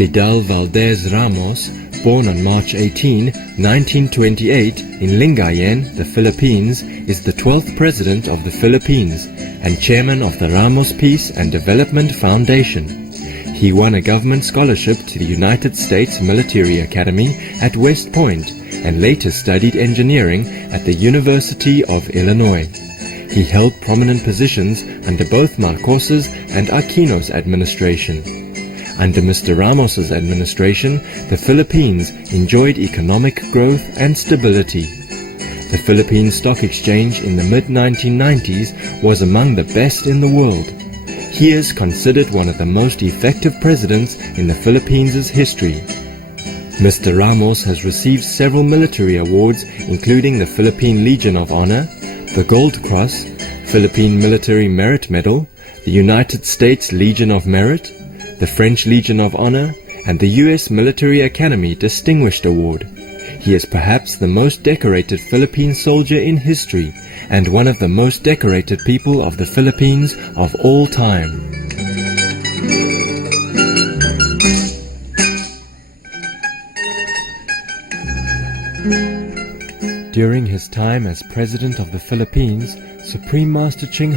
Fidel Valdez Ramos, born on March 18, 1928 in Lingayen, the Philippines, is the 12th President of the Philippines and Chairman of the Ramos Peace and Development Foundation. He won a government scholarship to the United States Military Academy at West Point and later studied engineering at the University of Illinois. He held prominent positions under both Marcos's and Aquino's administration. Under Mr. Ramos's administration, the Philippines enjoyed economic growth and stability. The Philippine Stock Exchange in the mid-1990s was among the best in the world. He is considered one of the most effective presidents in the Philippines' history. Mr. Ramos has received several military awards, including the Philippine Legion of Honor, the Gold Cross, Philippine Military Merit Medal, the United States Legion of Merit, the French Legion of Honor, and the U.S. Military Academy Distinguished Award. He is perhaps the most decorated Philippine soldier in history and one of the most decorated people of the Philippines of all time. During his time as President of the Philippines, Supreme Master Ching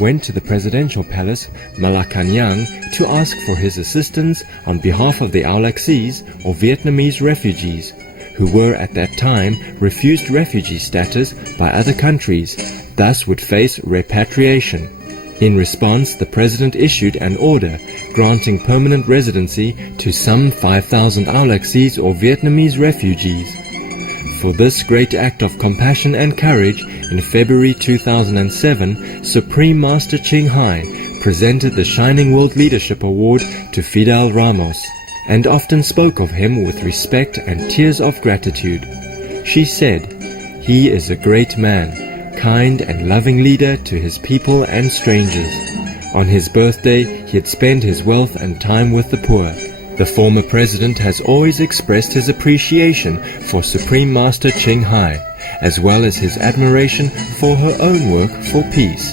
went to the Presidential Palace, Malacanang, to ask for his assistance on behalf of the Aulaxis, or Vietnamese refugees, who were at that time refused refugee status by other countries, thus would face repatriation. In response, the President issued an order granting permanent residency to some 5,000 Aulaxis or Vietnamese refugees. For this great act of compassion and courage, in February 2007, Supreme Master Ching presented the Shining World Leadership Award to Fidel Ramos, and often spoke of him with respect and tears of gratitude. She said, "He is a great man, kind and loving leader to his people and strangers. On his birthday, he had spent his wealth and time with the poor." The former president has always expressed his appreciation for Supreme Master Ching as well as his admiration for her own work for peace.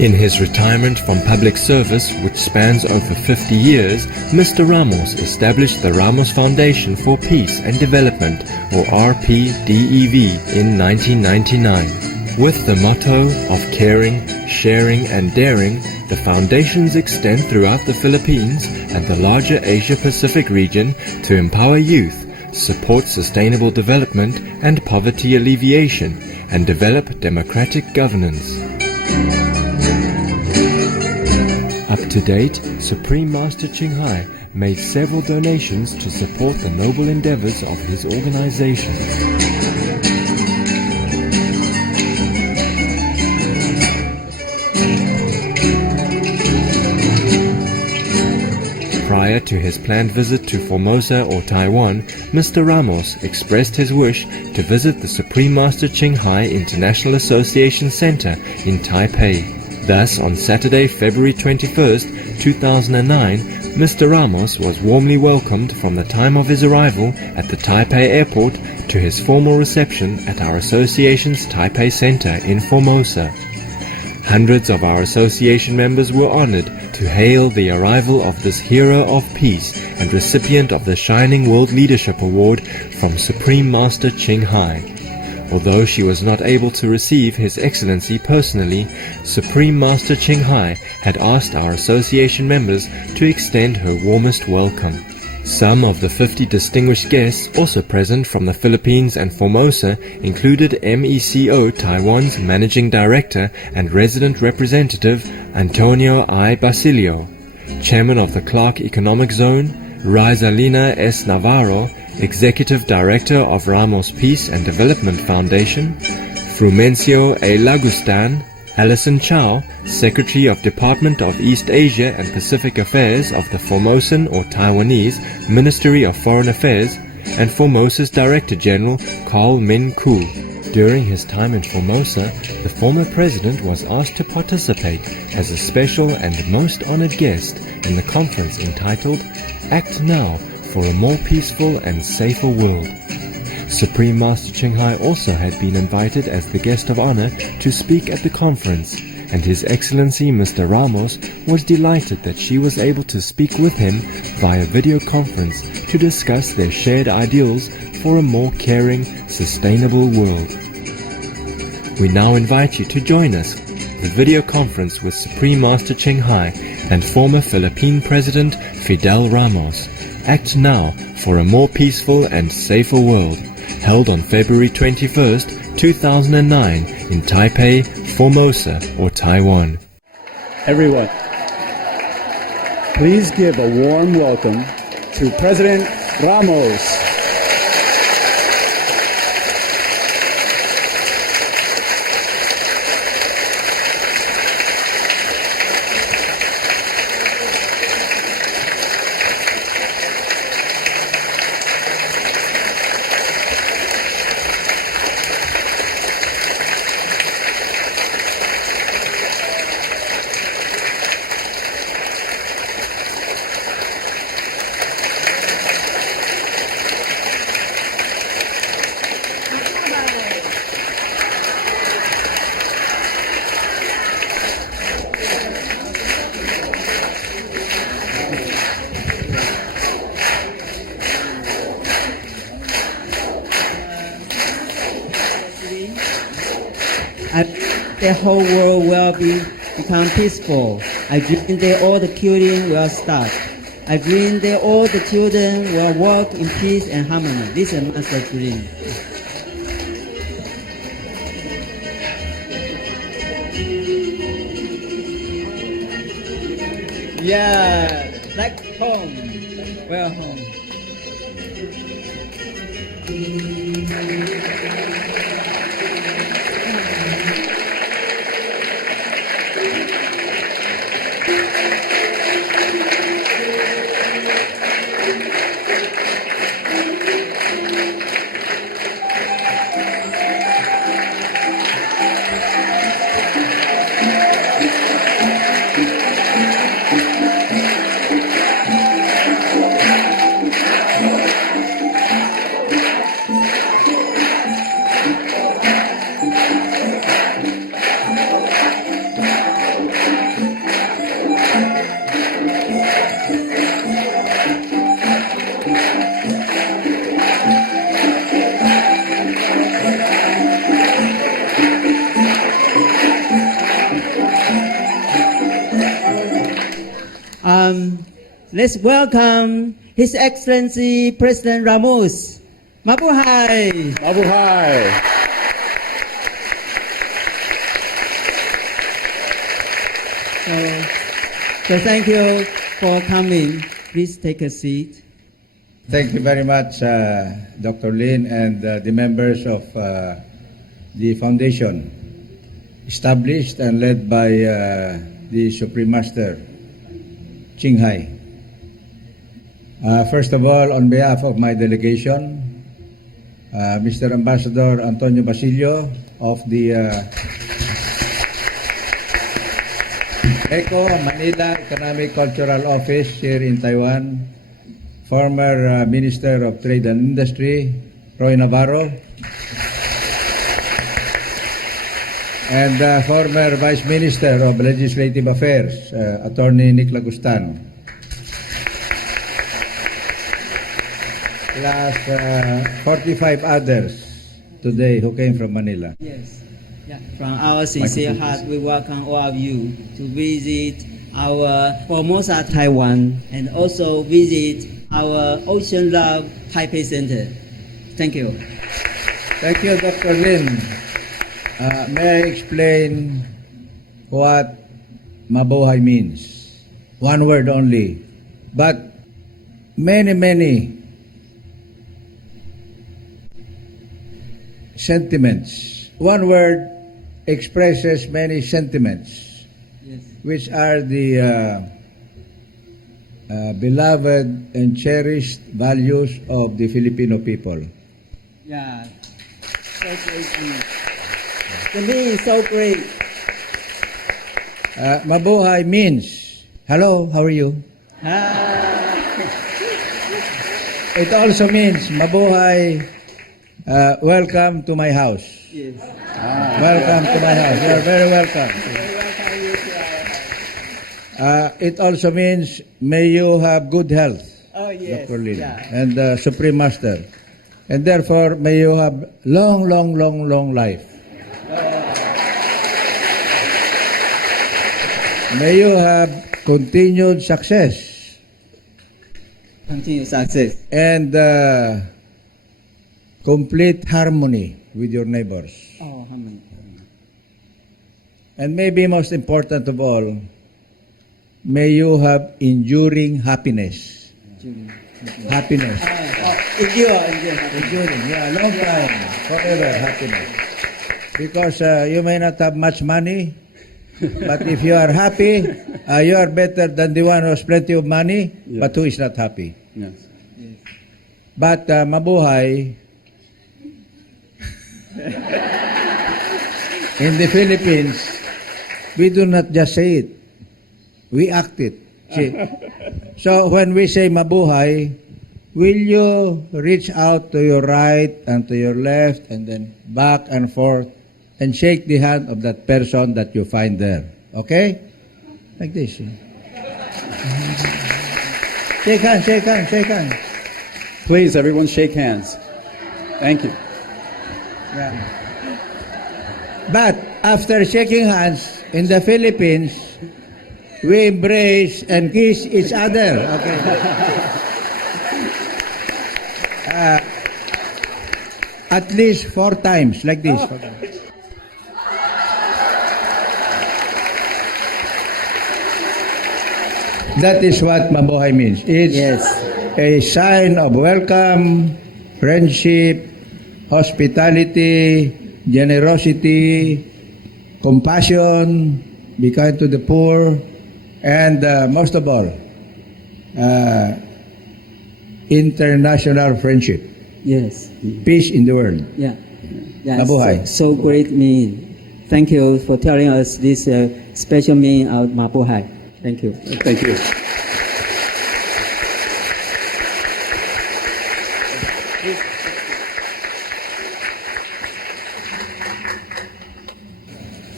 In his retirement from public service, which spans over 50 years, Mr. Ramos established the Ramos Foundation for Peace and Development, or RPDEV, in 1999. With the motto of caring, sharing and daring, the foundations extend throughout the Philippines and the larger Asia-Pacific region to empower youth, support sustainable development and poverty alleviation, and develop democratic governance. Up to date, Supreme Master Ching made several donations to support the noble endeavors of his organization. Prior to his planned visit to Formosa or Taiwan, Mr. Ramos expressed his wish to visit the Supreme Master Ching International Association Center in Taipei. Thus, on Saturday, February 21st, 2009, Mr. Ramos was warmly welcomed from the time of his arrival at the Taipei airport to his formal reception at our association's Taipei Center in Formosa. Hundreds of our association members were honored to hail the arrival of this hero of peace and recipient of the Shining World Leadership Award from Supreme Master Ching Although she was not able to receive His Excellency personally, Supreme Master Ching had asked our association members to extend her warmest welcome. Some of the 50 distinguished guests also present from the Philippines and Formosa included MECO Taiwan's Managing Director and Resident Representative Antonio I. Basilio, Chairman of the Clark Economic Zone, Rizalina S. Navarro, Executive Director of Ramos Peace and Development Foundation, Frumencio A. Lagustan, Alison Chow, Secretary of Department of East Asia and Pacific Affairs of the Formosan or Taiwanese Ministry of Foreign Affairs, and Formosa's Director General Carl Min Koo. During his time in Formosa, the former president was asked to participate as a special and most honored guest in the conference entitled Act Now for a More Peaceful and Safer World. Supreme Master Ching also had been invited as the guest of honor to speak at the conference, and His Excellency Mr. Ramos was delighted that she was able to speak with him via video conference to discuss their shared ideals for a more caring, sustainable world. We now invite you to join us for the video conference with Supreme Master Ching and former Philippine President Fidel Ramos. Act Now for a More Peaceful and Safer World, held on February 21st, 2009 in Taipei, Formosa, or Taiwan. Everyone, please give a warm welcome to President Ramos. The whole world will become peaceful. I dream that all the killing will stop. I dream that all the children will walk in peace and harmony. This is my dream. Yeah, like home. Well, home. Let's welcome His Excellency President Ramos. Mabuhay! Mabuhay! So thank you for coming. Please take a seat. Thank you very much, Dr. Lin, and the members of the foundation, established and led by the Supreme Master Ching. First of all, on behalf of my delegation, Mr. Ambassador Antonio Basilio of the ECO Manila Economic Cultural Office here in Taiwan, former Minister of Trade and Industry, Roy Navarro, and former Vice Minister of Legislative Affairs, Attorney Nick Lagustan, plus 45 others today who came from Manila. Yes. Yeah. From our sincere heart, we welcome all of you to visit our Formosa, Taiwan, and also visit our Ocean Love Taipei Center. Thank you. Thank you, Dr. Lin. May I explain what mabuhay means? One word only, but many sentiments. One word expresses many sentiments, Yes. which are the beloved and cherished values of the Filipino people. Yeah. So great. To me, it's so great. Mabuhay means, hello, how are you? It also means, mabuhay, welcome to my house. Yes. Welcome to my house. You are very welcome. Very welcome It also means may you have good health, Oh, yes. Dr. Lin, Yeah. and Supreme Master. And therefore, may you have long, long, long, long life. May you have continued success Continue success. and complete harmony with your neighbors. Oh, how many? And maybe most important of all, may you have enduring happiness. Happiness. Endure. Enduring, yeah, long time, forever happiness. Because you may not have much money, but if you are happy, you are better than the one who has plenty of money, but who is not happy. Yes. But mabuhay, in the Philippines, we do not just say it, we act it. See? So when we say mabuhay, will you reach out to your right and to your left and then back and forth and shake the hand of that person that you find there? Okay? Like this. Shake hands, shake hands, shake hands. Please, everyone, shake hands. Thank you. Yeah. But after shaking hands in the Philippines, we embrace and kiss each other. Okay. At least 4 times, like this. That is what mabuhay means. It's Yes. a sign of welcome, friendship, hospitality, generosity, compassion, be kind to the poor, and most of all, international friendship, Yes. peace in the world. Yeah. Yeah. Mabuhay. So great meaning. Thank you for telling us this special meaning of mabuhay. Thank you. Thank you.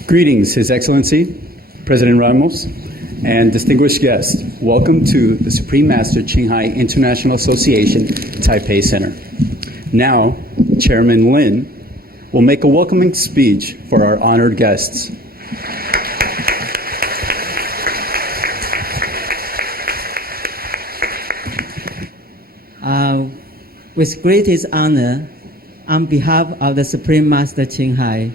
Greetings, His Excellency, President Ramos, and distinguished guests. Welcome to the Supreme Master Ching Hai International Association Taipei Center. Now, Chairman Lin will make a welcoming speech for our honored guests. With greatest honor, on behalf of the Supreme Master Ching Hai,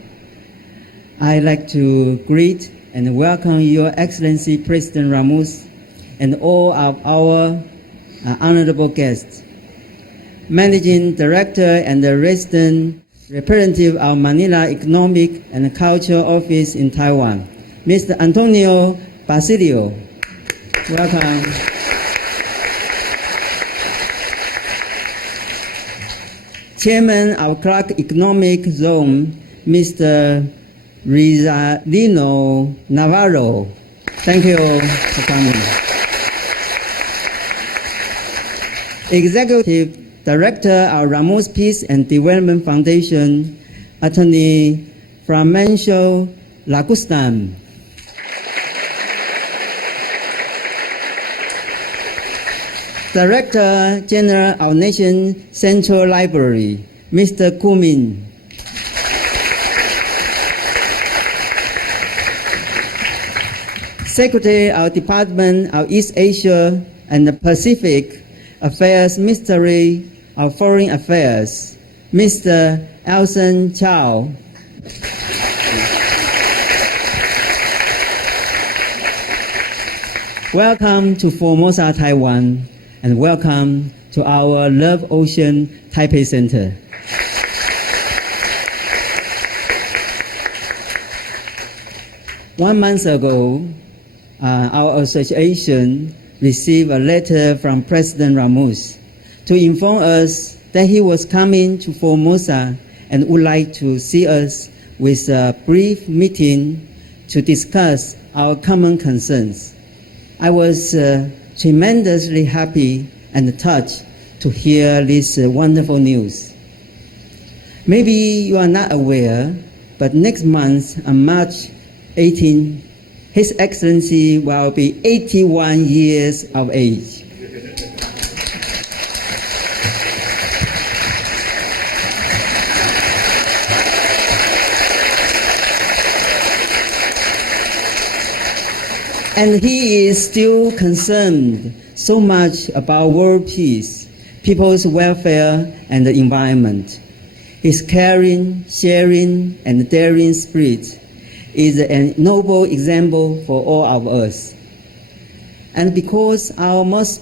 I'd like to greet and welcome Your Excellency President Ramos and all of our honorable guests. Managing Director and the resident representative of Manila Economic and Cultural Office in Taiwan, Mr. Antonio Basilio. Welcome. Chairman of Clark Economic Zone, Mr. Rizalino Navarro. Thank you for coming. Executive Director of Ramos Peace and Development Foundation, Attorney Framancio Lagustan. Director General of Nation Central Library, Mr. Kumin. Secretary of Department of East Asia and the Pacific Affairs, Ministry of Foreign Affairs, Mr. Elson Chow. Welcome to Formosa, Taiwan, and welcome to our Love Ocean Taipei Center. One month ago, our association received a letter from President Ramos to inform us that he was coming to Formosa and would like to see us with a brief meeting to discuss our common concerns. I was tremendously happy and touched to hear this wonderful news. Maybe you are not aware, but next month on March 18, His Excellency will be 81 years of age. And he is still concerned so much about world peace, people's welfare, and the environment. His caring, sharing, and daring spirit is a noble example for all of us. And because our most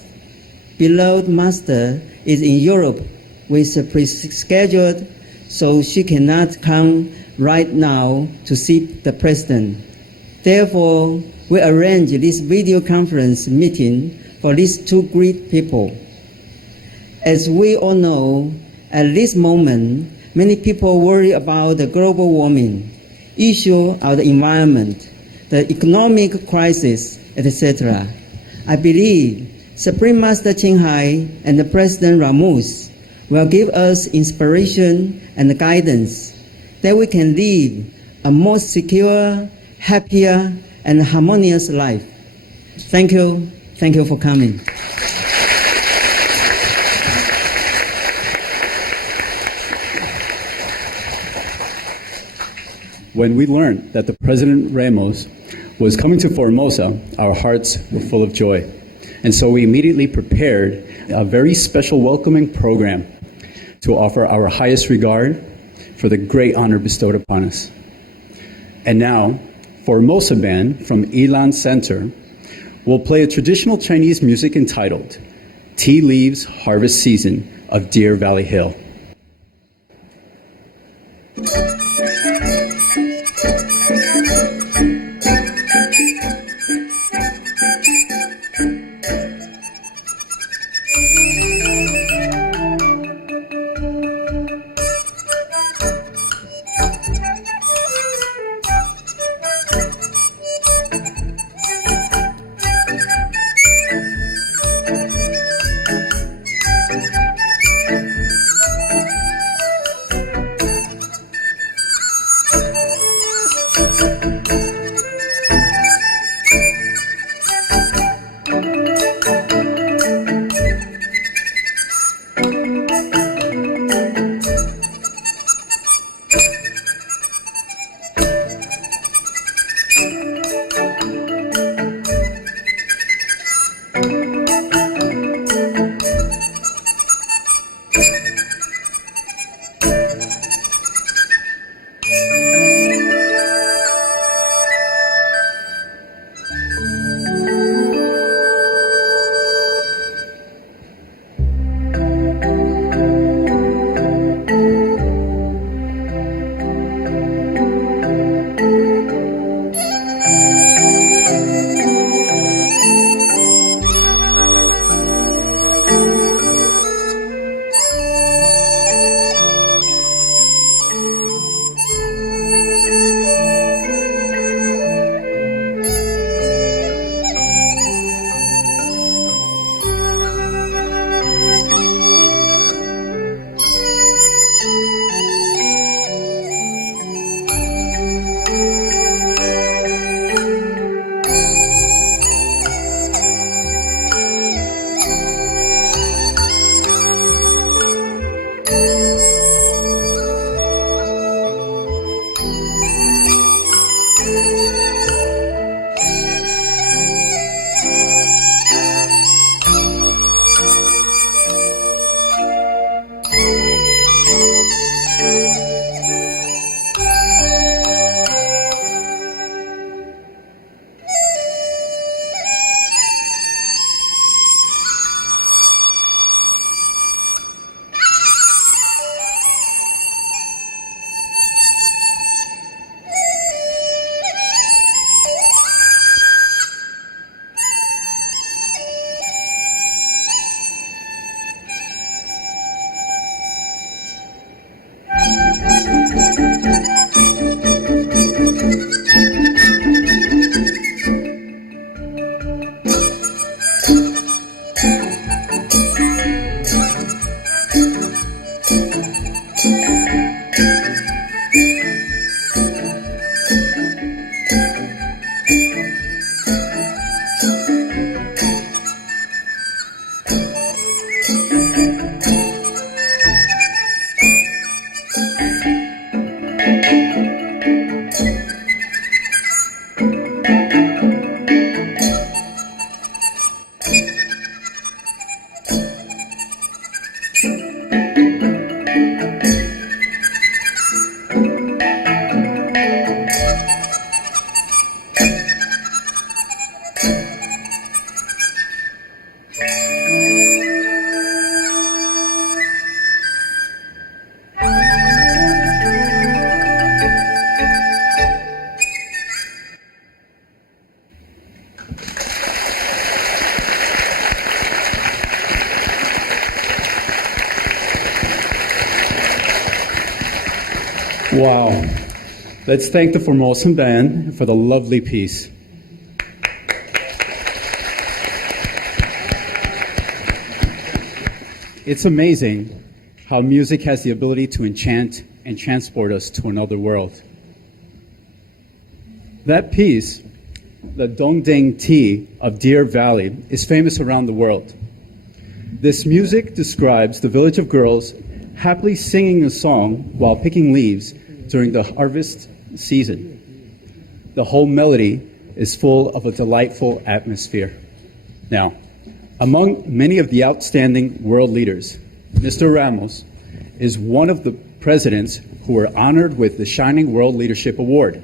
beloved master is in Europe with a pre-scheduled, so she cannot come right now to see the president. Therefore, we arrange this video conference meeting for these two great people. As we all know, at this moment, many people worry about the global warming, issue of the environment, the economic crisis, etc. I believe Supreme Master Ching Hai and the President Ramos will give us inspiration and guidance that we can live a more secure, happier, and harmonious life. Thank you. Thank you for coming. When we learned that the President Ramos was coming to Formosa, our hearts were full of joy. And so we immediately prepared a very special welcoming program to offer our highest regard for the great honor bestowed upon us. And now, Formosa Band from Ilan Center will play a traditional Chinese music entitled Tea Leaves Harvest Season of Deer Valley Hill. Wow. Let's thank the Formosan band for the lovely piece. It's amazing how music has the ability to enchant and transport us to another world. That piece, the Dongdeng Tea of Deer Valley, is famous around the world. This music describes the village of girls happily singing a song while picking leaves during the harvest season. The whole melody is full of a delightful atmosphere. Now, among many of the outstanding world leaders, Mr. Ramos is one of the presidents who were honored with the Shining World Leadership Award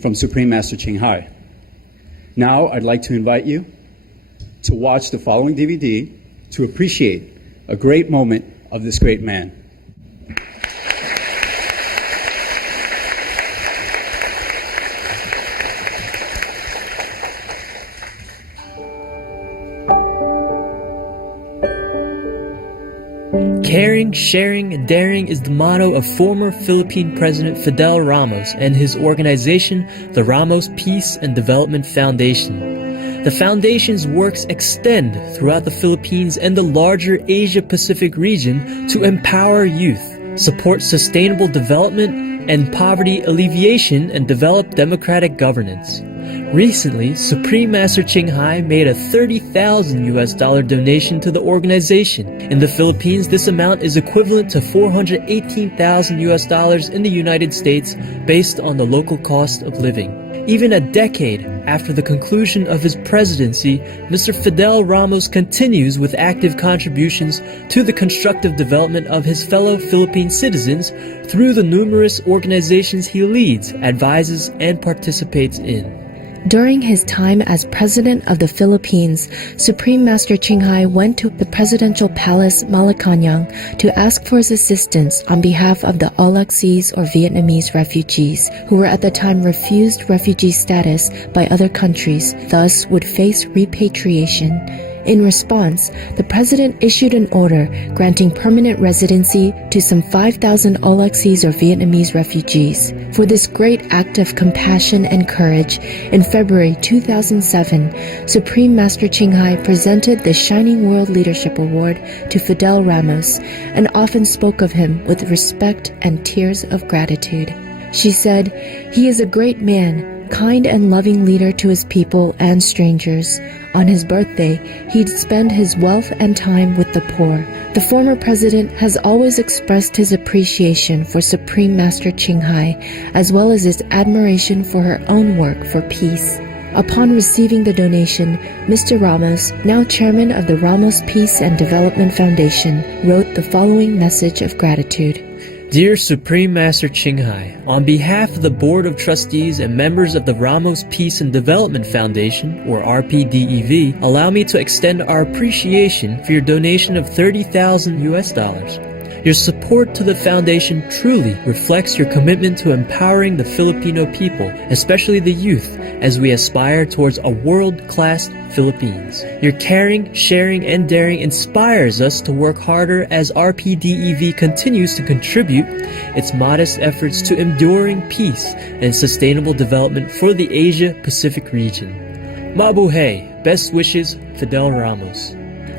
from Supreme Master Ching Hai. Now, I'd like to invite you to watch the following DVD to appreciate a great moment of this great man. Caring, sharing, and daring is the motto of former Philippine President Fidel Ramos and his organization, the Ramos Peace and Development Foundation. The foundation's works extend throughout the Philippines and the larger Asia-Pacific region to empower youth, support sustainable development and poverty alleviation, and develop democratic governance. Recently, Supreme Master Ching Hai made a $30,000 donation to the organization. In the Philippines, this amount is equivalent to $418,000 in the United States based on the local cost of living. Even a decade after the conclusion of his presidency, Mr. Fidel Ramos continues with active contributions to the constructive development of his fellow Philippine citizens through the numerous organizations he leads, advises, and participates in. During his time as President of the Philippines, Supreme Master Ching Hai went to the Presidential Palace, Malacañang, to ask for his assistance on behalf of the Aulacese or Vietnamese refugees, who were at the time refused refugee status by other countries, thus would face repatriation. In response, the President issued an order granting permanent residency to some 5,000 Aulacese or Vietnamese refugees. For this great act of compassion and courage, in February 2007, Supreme Master Ching Hai presented the Shining World Leadership Award to Fidel Ramos and often spoke of him with respect and tears of gratitude. She said, "He is a great man, kind and loving leader to his people and strangers. On his birthday, he'd spend his wealth and time with the poor." The former president has always expressed his appreciation for Supreme Master Ching Hai, as well as his admiration for her own work for peace. Upon receiving the donation, Mr. Ramos, now chairman of the Ramos Peace and Development Foundation, wrote the following message of gratitude. Dear Supreme Master Ching Hai, on behalf of the Board of Trustees and members of the Ramos Peace and Development Foundation, or RPDEV, allow me to extend our appreciation for your donation of $30,000. Your support to the foundation truly reflects your commitment to empowering the Filipino people, especially the youth, as we aspire towards a world-class Philippines. Your caring, sharing, and daring inspires us to work harder as RPDEV continues to contribute its modest efforts to enduring peace and sustainable development for the Asia-Pacific region. Mabuhay! Best wishes, Fidel Ramos.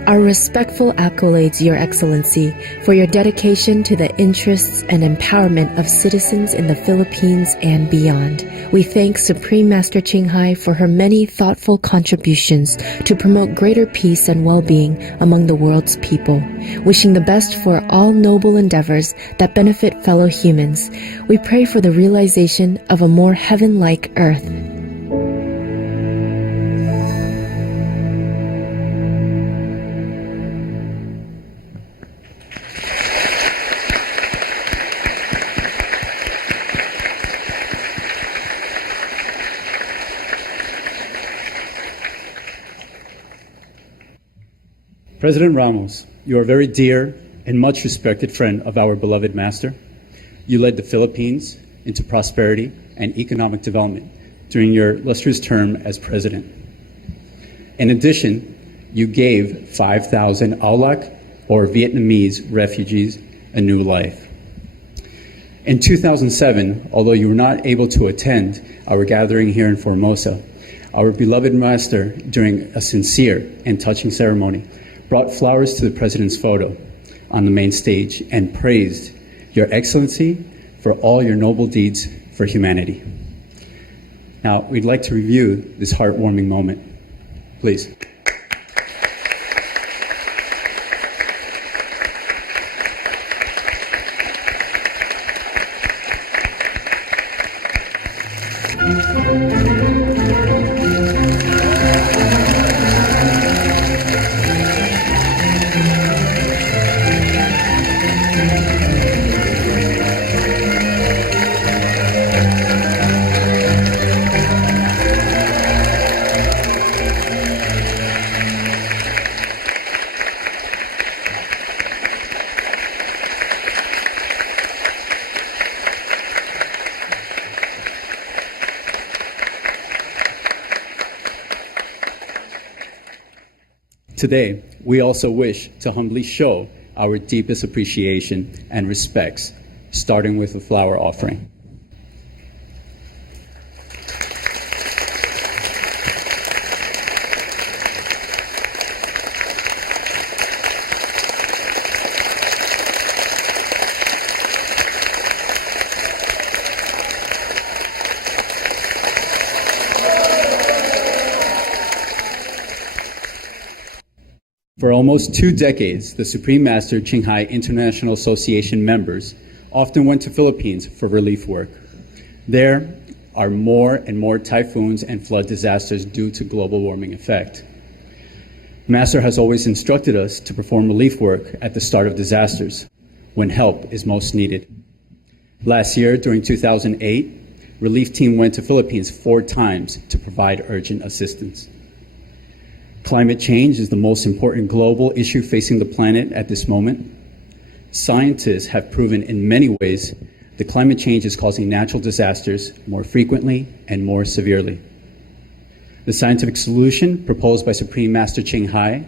Our respectful accolades, Your Excellency, for your dedication to the interests and empowerment of citizens in the Philippines and beyond. We thank Supreme Master Ching Hai for her many thoughtful contributions to promote greater peace and well-being among the world's people. Wishing the best for all noble endeavors that benefit fellow humans, we pray for the realization of a more heaven-like earth. President Ramos, you are a very dear and much respected friend of our beloved master. You led the Philippines into prosperity and economic development during your illustrious term as president. In addition, you gave 5,000 Aulac or Vietnamese refugees a new life. In 2007, although you were not able to attend our gathering here in Formosa, our beloved master, during a sincere and touching ceremony, brought flowers to the President's photo on the main stage and praised Your Excellency for all your noble deeds for humanity. Now, we'd like to review this heartwarming moment. Please. Today, we also wish to humbly show our deepest appreciation and respects, starting with a flower offering. For almost 2 decades, the Supreme Master Ching Hai International Association members often went to Philippines for relief work. There are more and more typhoons and flood disasters due to global warming effect. Master has always instructed us to perform relief work at the start of disasters, when help is most needed. Last year, during 2008, relief team went to Philippines 4 times to provide urgent assistance. Climate change is the most important global issue facing the planet at this moment. Scientists have proven in many ways that climate change is causing natural disasters more frequently and more severely. The scientific solution proposed by Supreme Master Ching Hai: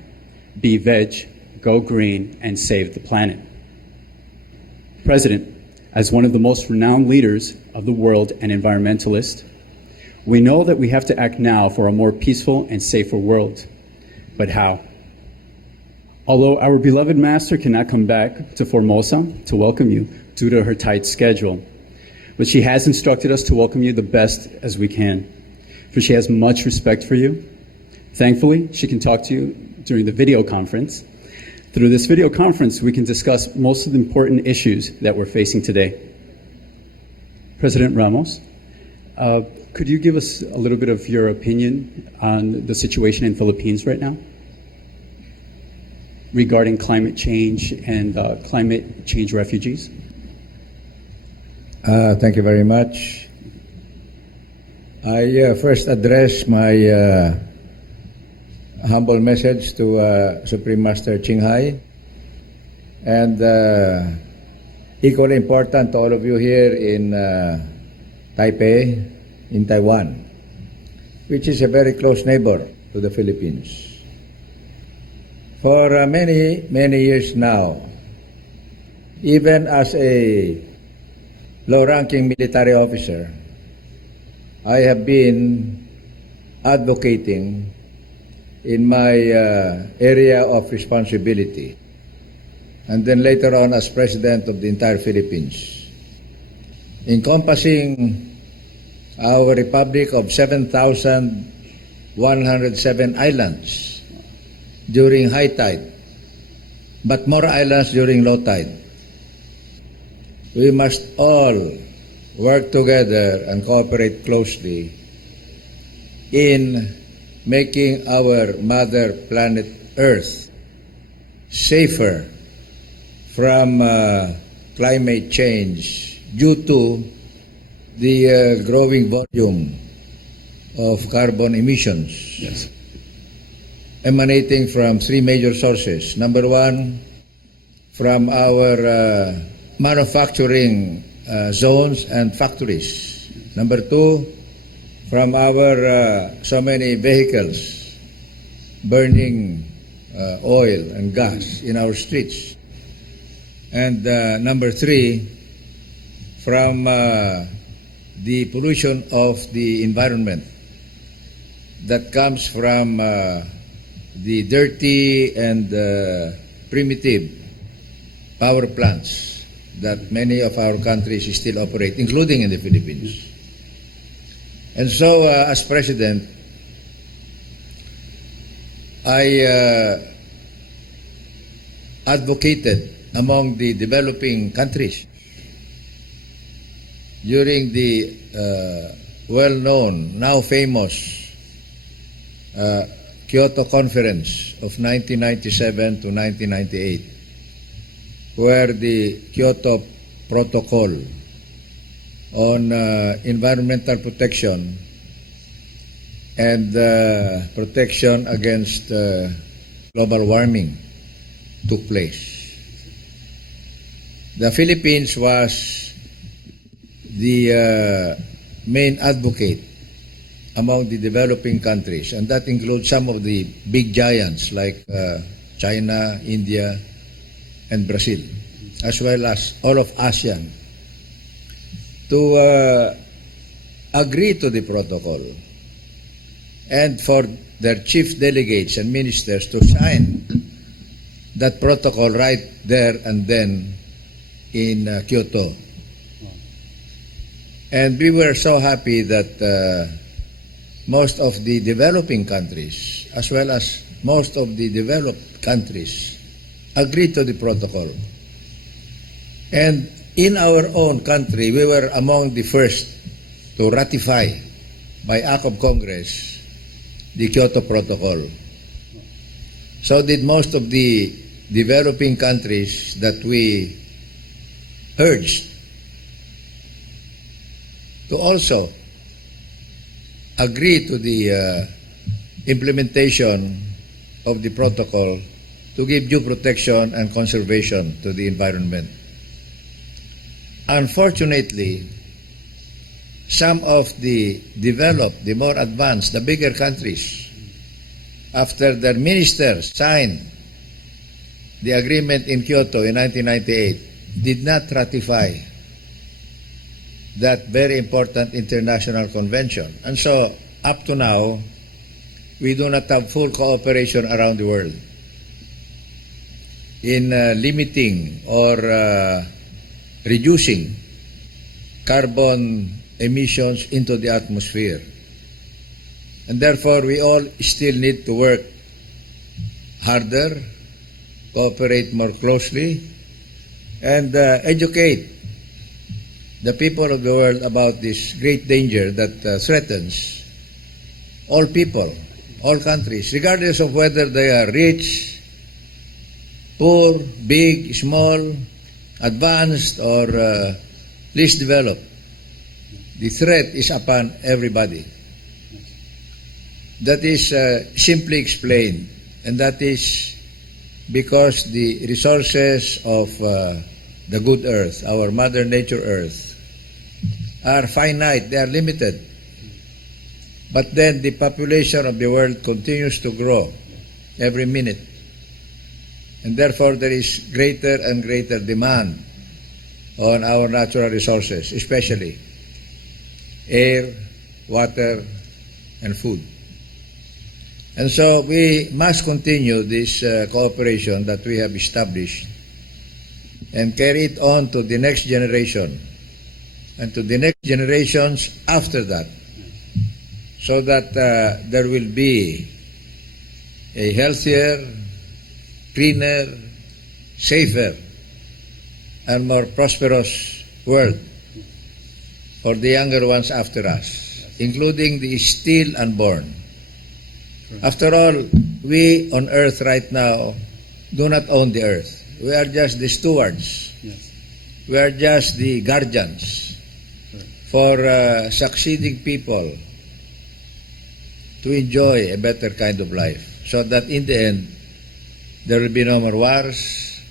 be veg, go green, and save the planet. President, as one of the most renowned leaders of the world and environmentalist, we know that we have to act now for a more peaceful and safer world. But how? Although our beloved Master cannot come back to Formosa to welcome you due to her tight schedule, but she has instructed us to welcome you the best as we can, for she has much respect for you. Thankfully, she can talk to you during the video conference. Through this video conference, we can discuss most of the important issues that we're facing today. President Ramos, could you give us a little bit of your opinion on the situation in Philippines right now regarding climate change and climate change refugees? Thank you very much. I first address my humble message to Supreme Master Ching Hai, and equally important to all of you here in Taipei, in Taiwan, which is a very close neighbor to the Philippines. For many, many years now, even as a low-ranking military officer, I have been advocating in my area of responsibility, and then later on as President of the entire Philippines, encompassing our Republic of 7,107 islands during high tide, but more islands during low tide. We must all work together and cooperate closely in making our mother planet Earth safer from climate change due to the growing volume of carbon emissions. Yes. Emanating from 3 major sources. Number 1, from our manufacturing zones and factories. Number 2, from our so many vehicles burning oil and gas in our streets. And number 3, from the pollution of the environment that comes from the dirty and primitive power plants that many of our countries still operate, including in the Philippines. And so, as President, I advocated among the developing countries during the well-known, now famous Kyoto Conference of 1997 to 1998, where the Kyoto Protocol on environmental protection and protection against global warming took place. The Philippines was the main advocate among the developing countries, and that includes some of the big giants like China, India, and Brazil, as well as all of ASEAN, to agree to the protocol and for their chief delegates and ministers to sign that protocol right there and then in Kyoto. And we were so happy that most of the developing countries, as well as most of the developed countries, agreed to the protocol. And in our own country, we were among the first to ratify by act of Congress the Kyoto Protocol. So did most of the developing countries that we urged to also agree to the implementation of the protocol to give due protection and conservation to the environment. Unfortunately, some of the developed, the more advanced, the bigger countries, after their ministers signed the agreement in Kyoto in 1998, did not ratify that very important international convention. And so, up to now, we do not have full cooperation around the world in limiting or reducing carbon emissions into the atmosphere. And therefore, we all still need to work harder, cooperate more closely, and educate the people of the world about this great danger that threatens all people, all countries, regardless of whether they are rich, poor, big, small, advanced, or least developed. The threat is upon everybody. That is simply explained, and that is because the resources of the good earth, our Mother Nature Earth, are finite, they are limited. But then the population of the world continues to grow every minute. And therefore there is greater and greater demand on our natural resources, especially air, water, and food. And so we must continue this cooperation that we have established and carry it on to the next generation and to the next generations after that, so that there will be a healthier, cleaner, safer, and more prosperous world for the younger ones after us, including the still unborn. After all, we on earth right now do not own the earth. We are just the stewards. Yes. We are just the guardians for succeeding people to enjoy a better kind of life, so that in the end there will be no more wars,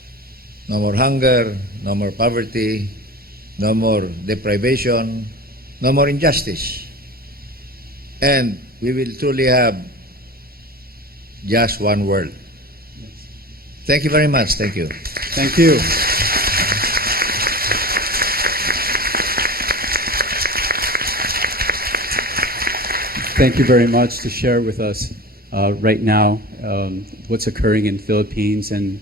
no more hunger, no more poverty, no more deprivation, no more injustice. And we will truly have just one world. Thank you very much. Thank you. Thank you. Thank you very much to share with us right now what's occurring in the Philippines, and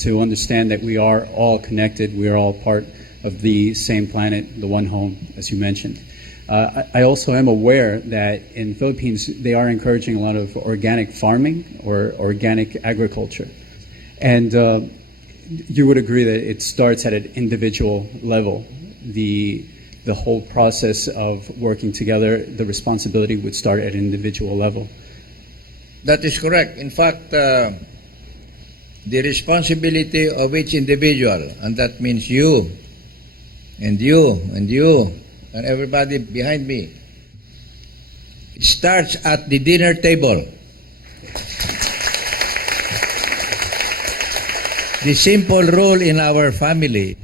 to understand that we are all connected, we are all part of the same planet, the one home, as you mentioned. I also am aware that in the Philippines they are encouraging a lot of organic farming or organic agriculture. And you would agree that it starts at an individual level. The whole process of working together, the responsibility would start at an individual level. That is correct. In fact, the responsibility of each individual, and that means you, and you, and you, and everybody behind me, it starts at the dinner table. The simple rule in our family,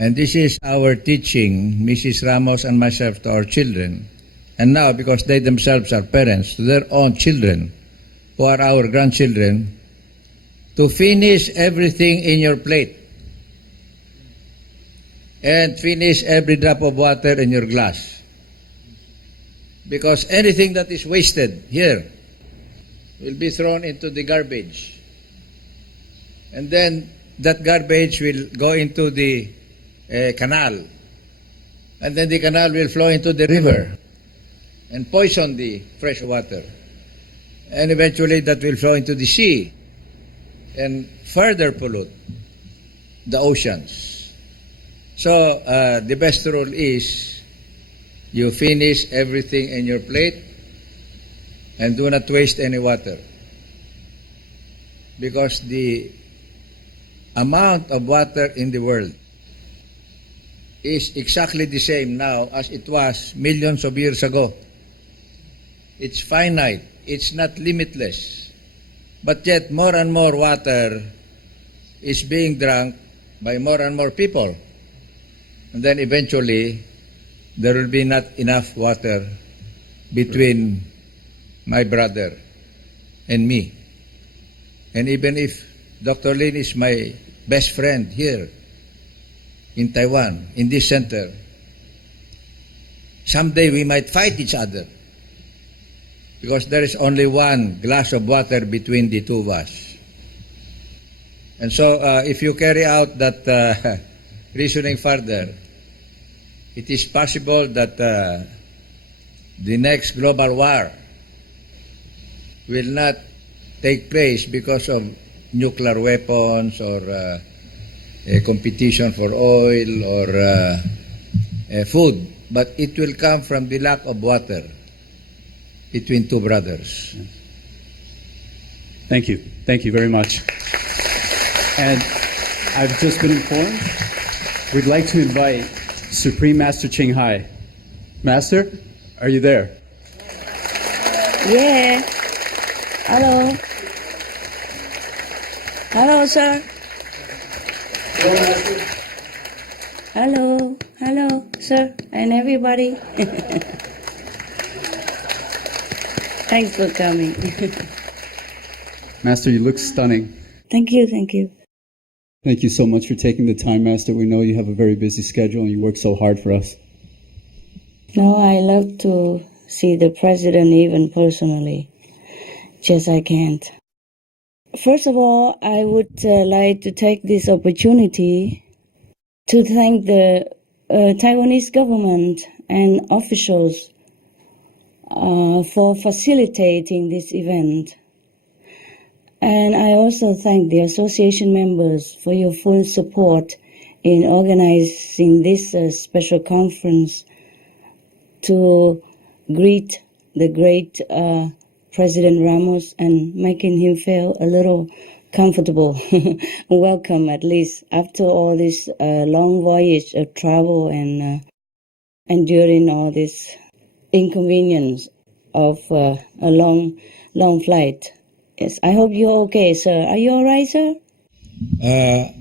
and this is our teaching, Mrs. Ramos and myself, to our children, and now because they themselves are parents to their own children, who are our grandchildren, to finish everything in your plate and finish every drop of water in your glass. Because anything that is wasted here will be thrown into the garbage. And then that garbage will go into the canal. And then the canal will flow into the river and poison the fresh water. And eventually that will flow into the sea and further pollute the oceans. So the best rule is you finish everything in your plate and do not waste any water. Because the amount of water in the world is exactly the same now as it was millions of years ago. It's finite. It's not limitless. But yet more and more water is being drunk by more and more people. And then eventually there will be not enough water between my brother and me. And even if Dr. Lin is my best friend here in Taiwan, in this center, someday we might fight each other because there is only one glass of water between the two of us. And so if you carry out that reasoning further, it is possible that the next global war will not take place because of nuclear weapons or a competition for oil or food, but it will come from the lack of water between two brothers. Thank you. Thank you very much. And I've just been informed we'd like to invite Supreme Master Ching Hai. Master, are you there? Yeah. Hello. Hello, sir. Hello. Hello, sir, and everybody. Thanks for coming. Master, you look stunning. Thank you, thank you. Thank you so much for taking the time, Master. We know you have a very busy schedule and you work so hard for us. No, I love to see the president even personally. Just I can't. First of all, I would like to take this opportunity to thank the Taiwanese government and officials for facilitating this event. And I also thank the association members for your full support in organizing this special conference to greet the great President Ramos and making him feel a little comfortable, welcome at least after all this long voyage of travel and enduring all this inconvenience of a long flight. Yes, I hope you're okay, sir. Are you all right, sir? I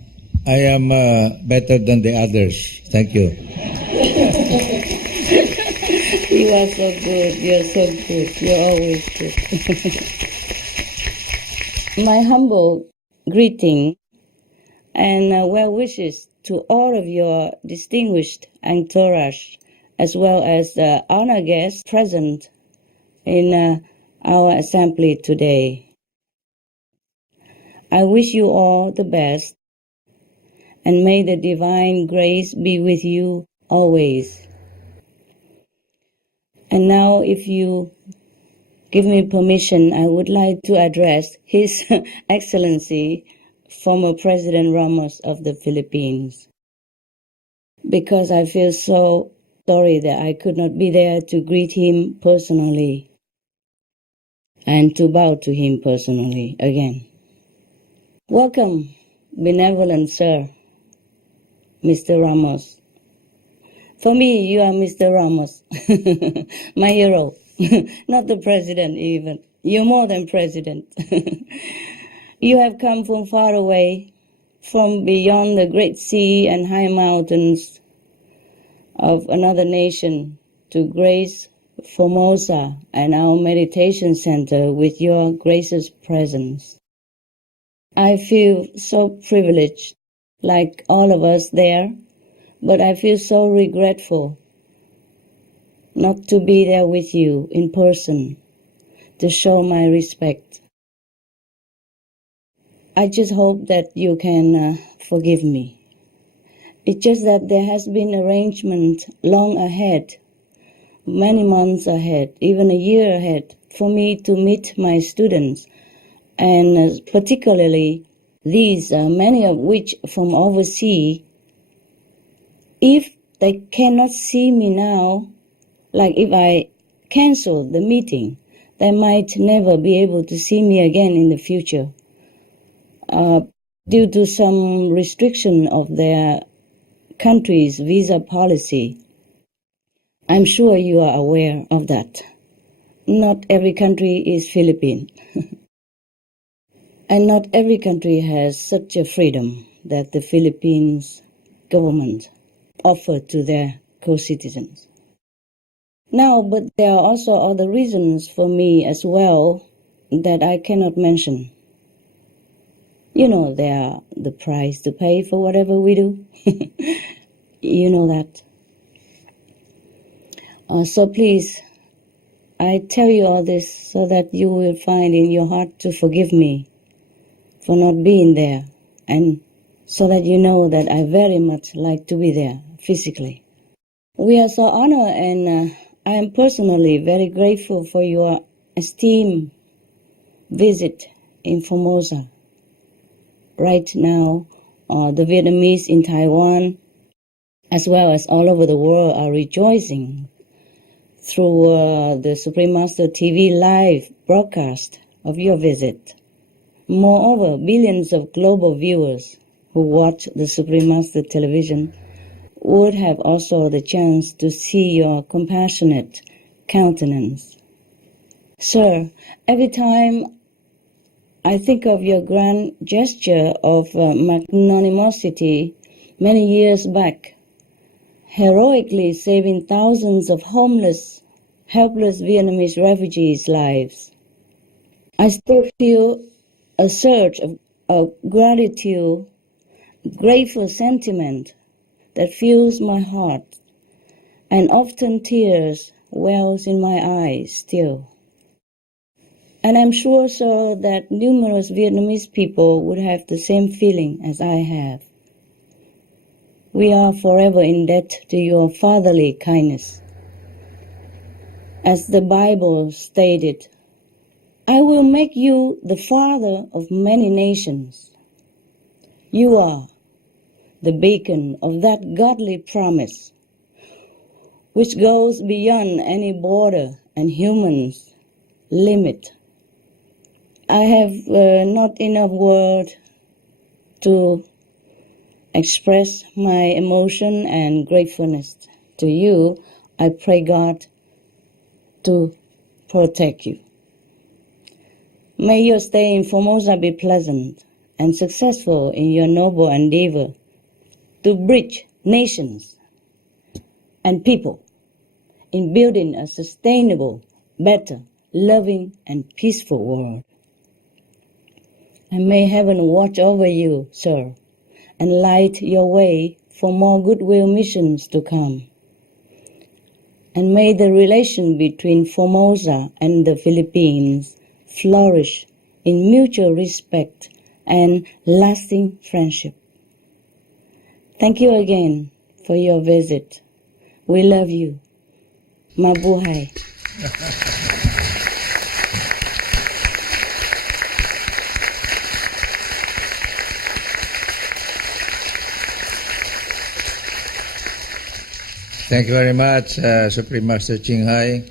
am better than the others. Thank you. You are so good. You're so good. You're always good. My humble greeting and well wishes to all of your distinguished entourage, as well as the honor guests present in our assembly today. I wish you all the best, and may the divine grace be with you always. And now, if you give me permission, I would like to address His Excellency, former President Ramos of the Philippines, because I feel so sorry that I could not be there to greet him personally and to bow to him personally again. Welcome, benevolent sir, Mr. Ramos. For me, you are Mr. Ramos, my hero, not the president even. You're more than president. You have come from far away, from beyond the great sea and high mountains of another nation to grace Formosa and our meditation center with your gracious presence. I feel so privileged, like all of us there, but I feel so regretful not to be there with you in person to show my respect. I just hope that you can forgive me. It's just that there has been arrangement long ahead, many months ahead, even a year ahead, for me to meet my students, and particularly these, many of which from overseas. If they cannot see me now, like if I cancel the meeting, they might never be able to see me again in the future due to some restriction of their country's visa policy. I'm sure you are aware of that. Not every country is Philippine. And not every country has such a freedom that the Philippines government offer to their co-citizens. Now, but there are also other reasons for me as well that I cannot mention. You know, there are the price to pay for whatever we do. You know that. So please, I tell you all this so that you will find in your heart to forgive me for not being there, and so that you know that I very much like to be there physically. We are so honored, and I am personally very grateful for your esteemed visit in Formosa. Right now, the Vietnamese in Taiwan, as well as all over the world, are rejoicing through the Supreme Master TV live broadcast of your visit. Moreover, billions of global viewers who watch the Supreme Master television would have also the chance to see your compassionate countenance. Sir, every time I think of your grand gesture of magnanimity many years back, heroically saving thousands of homeless, helpless Vietnamese refugees' lives, I still feel a surge of gratitude, grateful sentiment that fills my heart, and often tears wells in my eyes still. And I'm sure so that numerous Vietnamese people would have the same feeling as I have. We are forever in debt to your fatherly kindness. As the Bible stated, I will make you the father of many nations. You are the beacon of that godly promise, which goes beyond any border and human's limit. I have not enough words to express my emotion and gratefulness to you. I pray God to protect you. May your stay in Formosa be pleasant and successful in your noble endeavor to bridge nations and people in building a sustainable, better, loving, and peaceful world. And may heaven watch over you, sir, and light your way for more goodwill missions to come. and may the relation between Formosa and the Philippines flourish in mutual respect and lasting friendship. Thank you again for your visit. We love you. Mabuhay. Thank you very much, Supreme Master Ching Hai,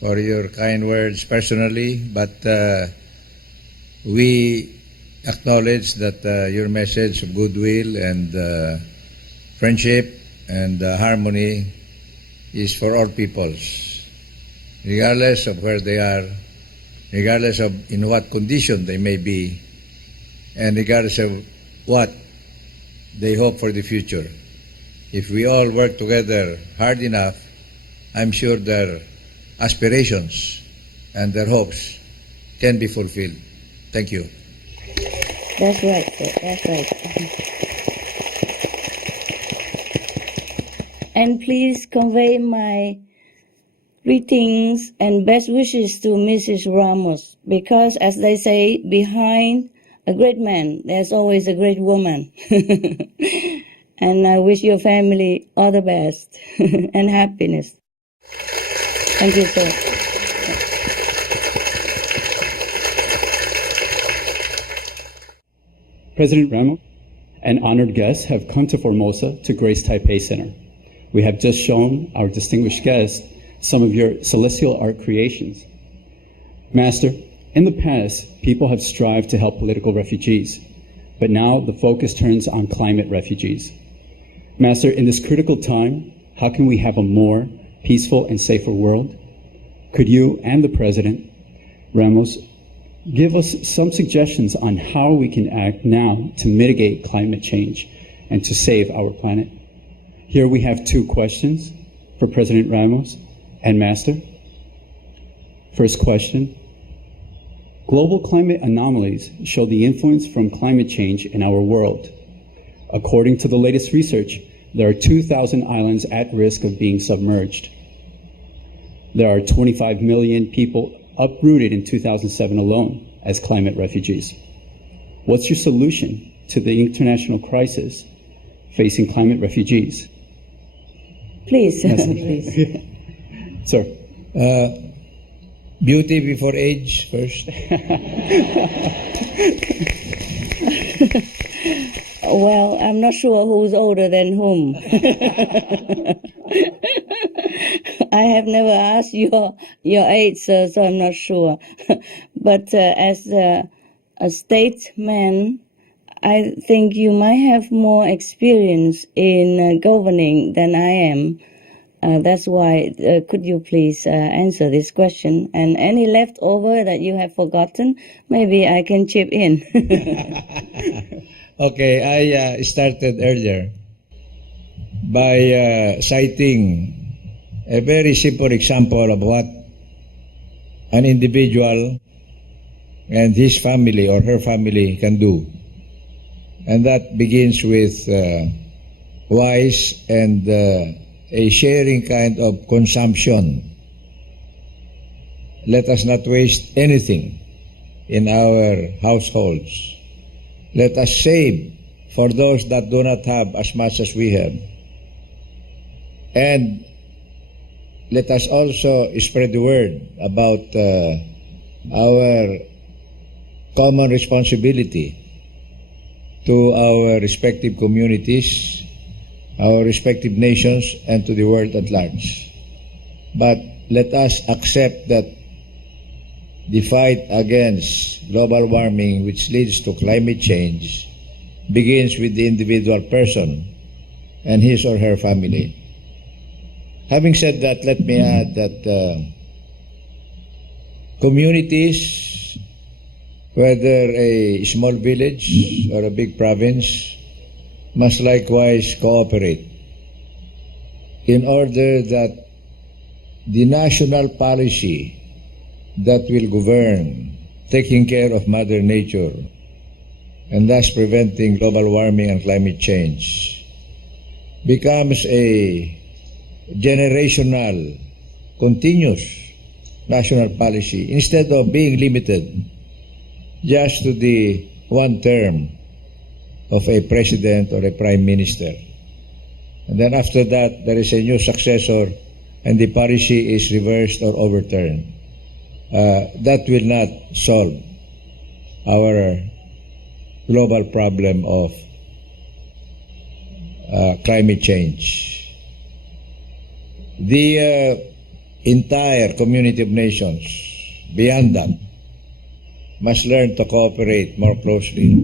for your kind words personally, but we acknowledge that your message of goodwill and friendship and harmony is for all peoples, regardless of where they are, regardless of in what condition they may be, and regardless of what they hope for the future. If we all work together hard enough, I'm sure their aspirations and their hopes can be fulfilled. Thank you. That's right, sir. That's right. And please convey my greetings and best wishes to Mrs. Ramos, because as they say, behind a great man, there's always a great woman. And I wish your family all the best and happiness. Thank you, sir. President Ramos and honored guests have come to Formosa to grace Taipei Center. We have just shown our distinguished guests some of your celestial art creations. Master, in the past, people have strived to help political refugees, but now the focus turns on climate refugees. Master, in this critical time, how can we have a more peaceful and safer world? Could you and the President, Ramos, give us some suggestions on how we can act now to mitigate climate change and to save our planet? Here we have two questions for President Ramos and Master. First question. Global climate anomalies show the influence from climate change in our world. According to the latest research, there are 2,000 islands at risk of being submerged. There are 25 million people uprooted in 2007 alone as climate refugees. What's your solution to the international crisis facing climate refugees? Please, please. Sir. Beauty before age first. Well, I'm not sure who's older than whom. I have never asked your age, sir, so I'm not sure. But as a statesman, I think you might have more experience in governing than I am. That's why, could you please answer this question? And any leftover that you have forgotten, maybe I can chip in. Okay, I started earlier by citing a very simple example of what an individual and his family or her family can do. And that begins with wise and a sharing kind of consumption. Let us not waste anything in our households. Let us save for those that do not have as much as we have. And let us also spread the word about our common responsibility to our respective communities, our respective nations, and to the world at large. But let us accept that the fight against global warming, which leads to climate change, begins with the individual person and his or her family. Having said that, let me add that communities, whether a small village or a big province, must likewise cooperate in order that the national policy that will govern taking care of Mother Nature and thus preventing global warming and climate change becomes a generational, continuous national policy instead of being limited just to the one term of a president or a prime minister. And then after that, there is a new successor and the policy is reversed or overturned. That will not solve our global problem of climate change. The entire community of nations, beyond that, must learn to cooperate more closely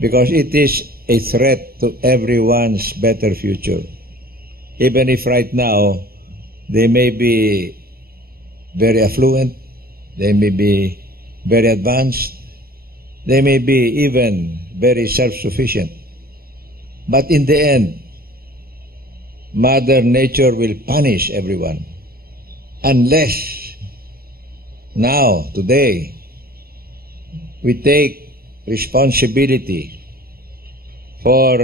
because it is a threat to everyone's better future. Even if right now they may be very affluent, they may be very advanced, they may be even very self-sufficient. But in the end, Mother Nature will punish everyone unless now, today, we take responsibility for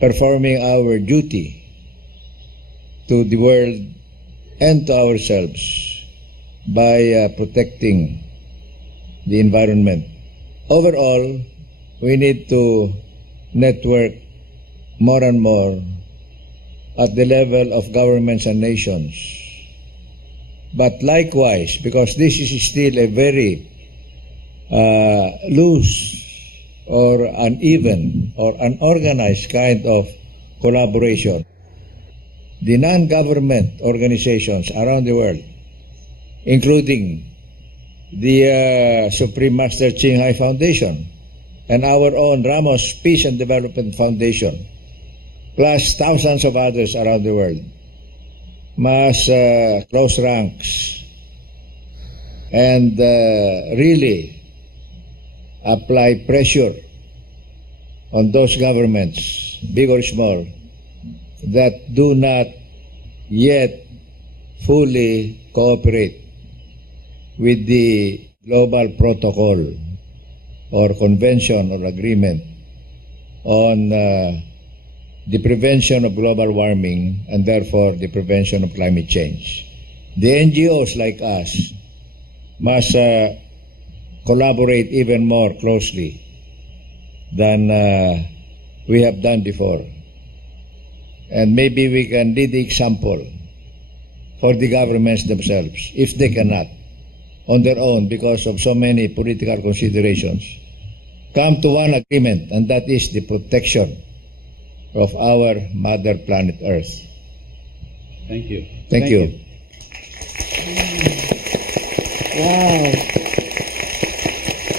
performing our duty to the world and to ourselves by protecting the environment. Overall, we need to network more and more at the level of governments and nations. But likewise, because this is still a very loose or uneven or unorganized kind of collaboration, the non-government organizations around the world, including the Supreme Master Ching Hai Foundation and our own Ramos Peace and Development Foundation, plus thousands of others around the world, must close ranks and really apply pressure on those governments, big or small, that do not yet fully cooperate with the global protocol or convention or agreement on the prevention of global warming and therefore the prevention of climate change. The NGOs like us must collaborate even more closely than we have done before. And maybe we can lead the example for the governments themselves, if they cannot, on their own, because of so many political considerations, come to one agreement, and that is the protection of our mother planet Earth. Thank you. Thank you. Wow.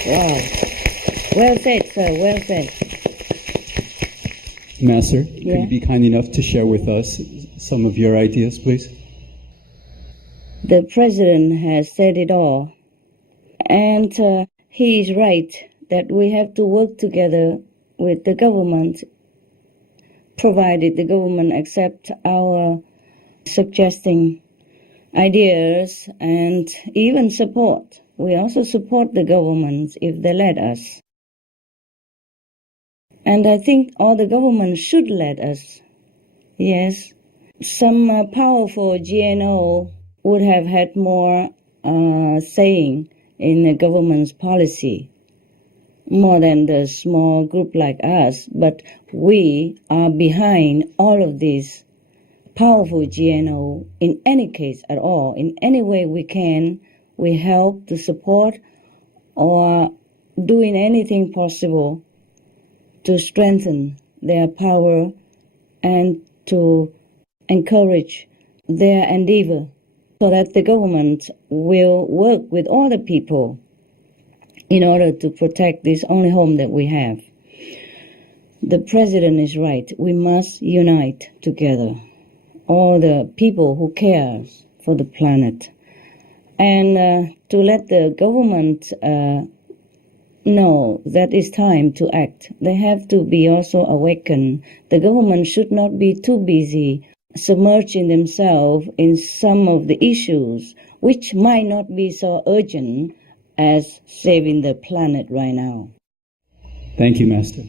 Wow. Well said, sir. Well said. Master, Yeah. could you be kind enough to share with us some of your ideas, please? The president has said it all. And he is right that we have to work together with the government, provided the government accept our suggesting ideas and even support. We also support the governments if they let us. And I think all the governments should let us. Yes. Some powerful GNO would have had more saying in the government's policy, more than the small group like us. But we are behind all of these powerful GNO in any case at all. In any way we can, we help to support or doing anything possible to strengthen their power and to encourage their endeavor so that the government will work with all the people in order to protect this only home that we have. The president is right. We must unite together, all the people who care for the planet, and to let the government know that it's time to act. They have to be also awakened. The government should not be too busy submerging themselves in some of the issues which might not be so urgent as saving the planet right now. Thank you, Master.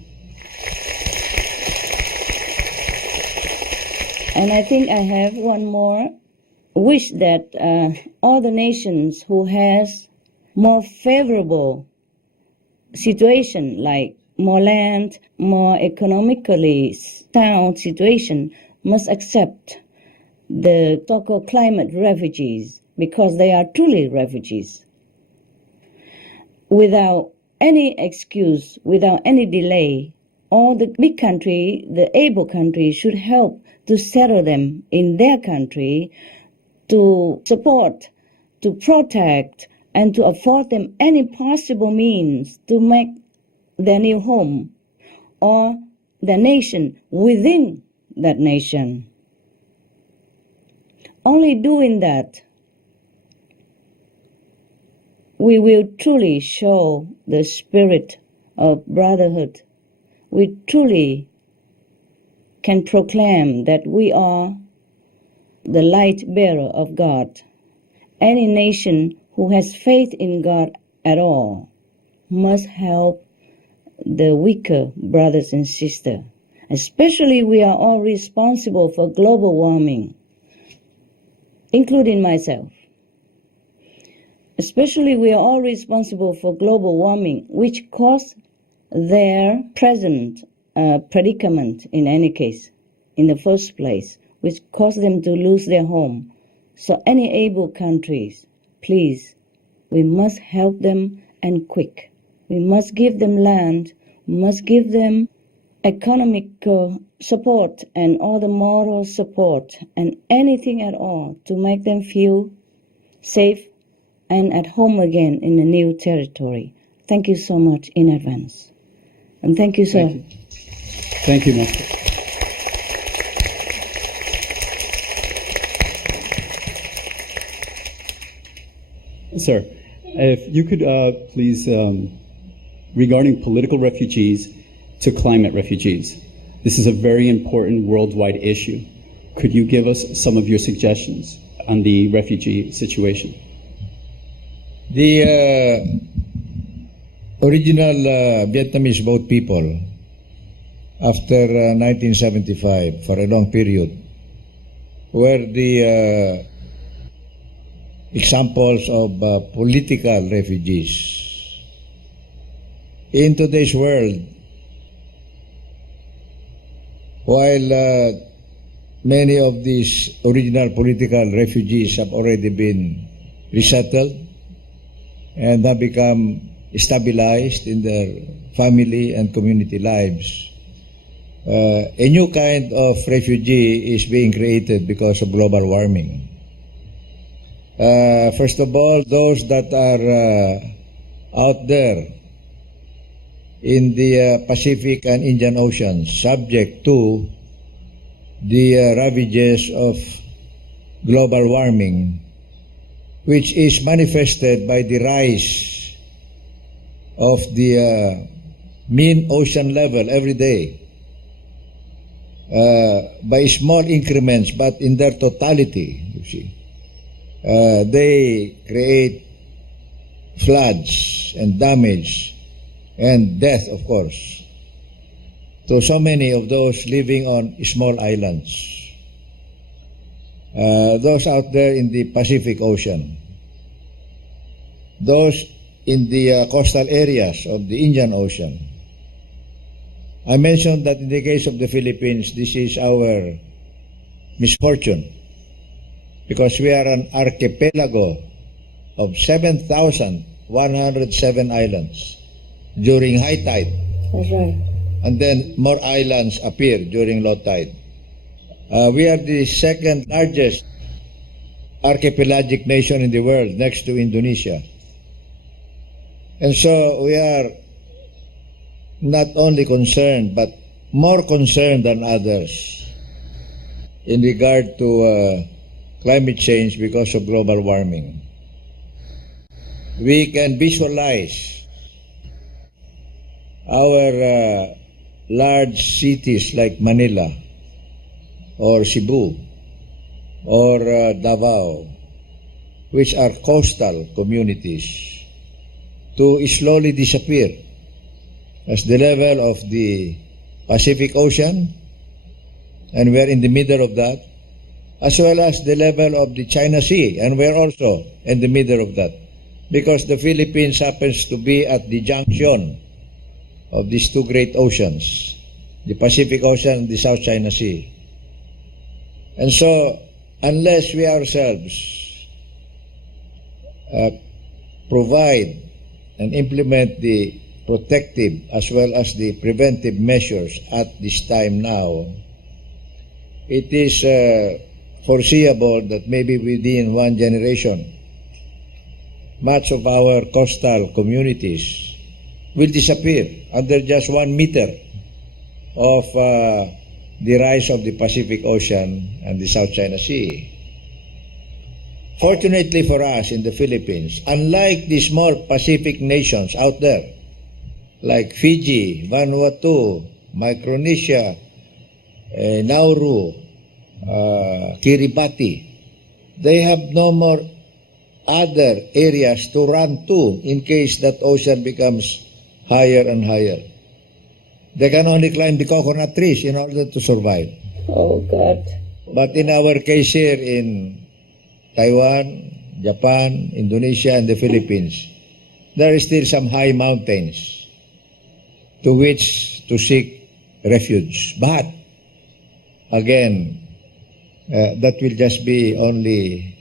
And I think I have one more wish that all the nations who has more favorable situation, like more land, more economically sound situation, must accept the so-called climate refugees, because they are truly refugees. Without any excuse, without any delay, all the big country, the able country, should help to settle them in their country, to support, to protect, and to afford them any possible means to make their new home or the nation within that nation. Only doing that, we will truly show the spirit of brotherhood. We truly can proclaim that we are the light bearer of God. Any nation who has faith in God at all must help the weaker brothers and sisters. Especially, we are all responsible for global warming, including myself. Especially, we are all responsible for global warming, which caused their present predicament in any case, in the first place, which caused them to lose their home. So any able countries, please, we must help them, and quick. We must give them land, we must give them economic support and all the moral support and anything at all to make them feel safe and at home again in a new territory. Thank you so much in advance. And thank you, sir. Thank you, Master. Sir, if you could please, regarding political refugees to climate refugees, this is a very important worldwide issue. Could you give us some of your suggestions on the refugee situation? The original Vietnamese boat people, after 1975, for a long period, were the examples of political refugees. In today's world, while many of these original political refugees have already been resettled and have become stabilized in their family and community lives, a new kind of refugee is being created because of global warming. First of all, those that are out there in the Pacific and Indian Oceans, subject to the ravages of global warming, which is manifested by the rise of the mean ocean level every day, by small increments, but in their totality, you see. They create floods and damage and death, of course, to so many of those living on small islands. Those out there in the Pacific Ocean, those in the coastal areas of the Indian Ocean. I mentioned that in the case of the Philippines, this is our misfortune, because we are an archipelago of 7,107 islands during high tide. That's right. And then more islands appear during low tide. We are the second largest archipelagic nation in the world, next to Indonesia. And so we are not only concerned, but more concerned than others in regard to climate change because of global warming. We can visualize our large cities like Manila or Cebu or Davao, which are coastal communities, to slowly disappear as the level of the Pacific Ocean and we're in the middle of that, as well as the level of the China Sea, and we're also in the middle of that, because the Philippines happens to be at the junction of these two great oceans, the Pacific Ocean and the South China Sea. And so, unless we ourselves provide and implement the protective as well as the preventive measures at this time now, it is foreseeable that maybe within one generation, much of our coastal communities will disappear under just 1 meter of the rise of the Pacific Ocean and the South China Sea. Fortunately for us in the Philippines, unlike the small Pacific nations out there, like Fiji, Vanuatu, Micronesia, Nauru, Kiribati, they have no more other areas to run to in case that ocean becomes higher and higher. They can only climb the coconut trees in order to survive. Oh, God. But in our case here in Taiwan, Japan, Indonesia, and the Philippines, there is still some high mountains to which to seek refuge. But, again, that will just be only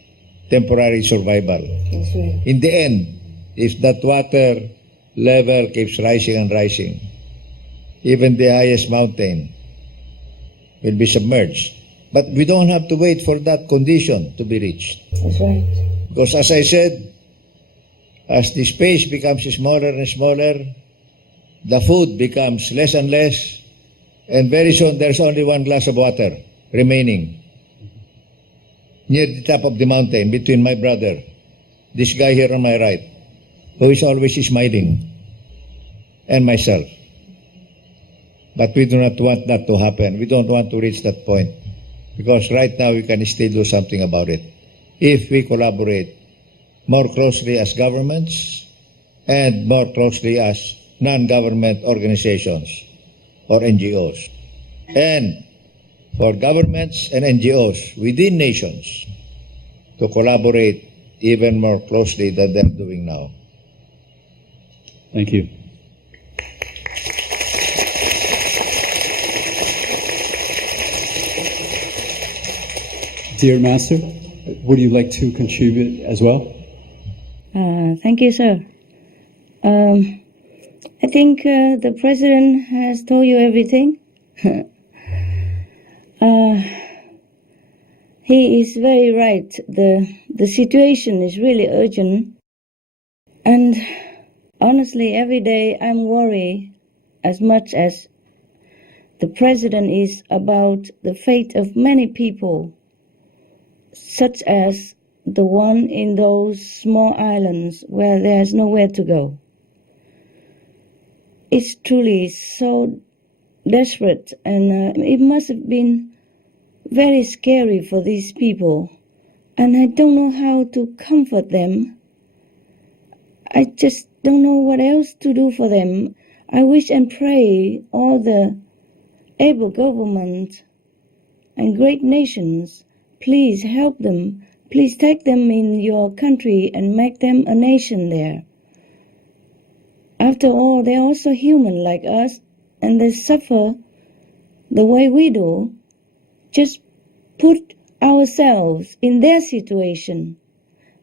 temporary survival. That's right. In the end, if that water level keeps rising and rising, even the highest mountain will be submerged. But we don't have to wait for that condition to be reached. That's right. Because as I said, as the space becomes smaller and smaller, the food becomes less and less, and very soon there's only one glass of water remaining near the top of the mountain between my brother, this guy here on my right, who is always smiling, and myself. But we do not want that to happen. We don't want to reach that point, because right now we can still do something about it if we collaborate more closely as governments and more closely as non-government organizations or NGOs. And for governments and NGOs within nations to collaborate even more closely than they're doing now. Thank you. Dear Master, would you like to contribute as well? Thank you, sir. I think the President has told you everything. He is very right. The situation is really urgent. And honestly, every day I'm worried as much as the President is about the fate of many people, such as the one in those small islands where there's nowhere to go. It's truly so desperate, and it must have been very scary for these people, and I don't know how to comfort them. I just don't know what else to do for them. I wish and pray all the able government and great nations, please help them. Please take them in your country and make them a nation there. After all, they're also human like us, and they suffer the way we do. Just put ourselves in their situation,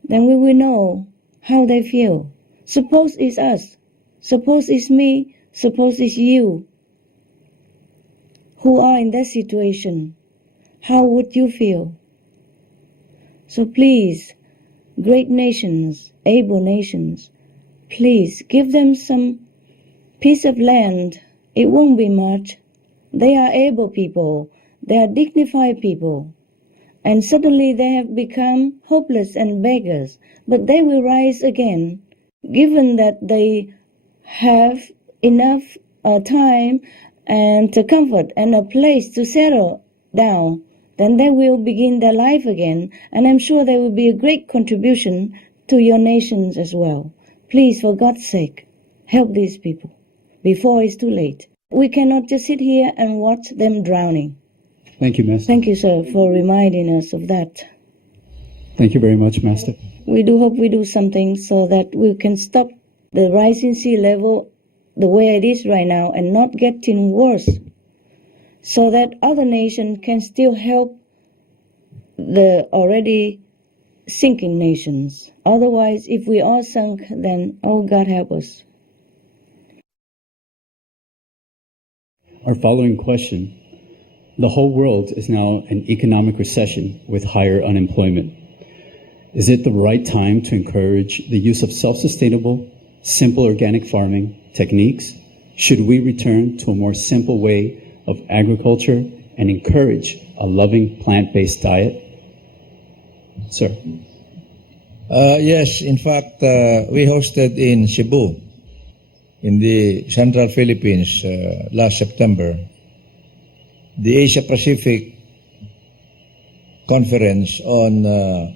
then we will know how they feel. Suppose it's us, suppose it's me, suppose it's you who are in that situation. How would you feel? So please, great nations, able nations, please give them some piece of land. It won't be much. They are able people. They are dignified people. And suddenly they have become hopeless and beggars. But they will rise again, given that they have enough time and to comfort and a place to settle down. Then they will begin their life again. And I'm sure there will be a great contribution to your nations as well. Please, for God's sake, help these people before it's too late. We cannot just sit here and watch them drowning. Thank you, Master. Thank you, sir, for reminding us of that. Thank you very much, Master. We do hope we do something so that we can stop the rising sea level the way it is right now and not getting worse, so that other nations can still help the already sinking nations. Otherwise, if we all sunk, then, oh, God help us. Our following question. The whole world is now in economic recession with higher unemployment. Is it the right time to encourage the use of self-sustainable, simple organic farming techniques? Should we return to a more simple way of agriculture and encourage a loving plant-based diet? Sir. Yes, in fact, we hosted in Cebu, in the Central Philippines, last September, the Asia Pacific Conference on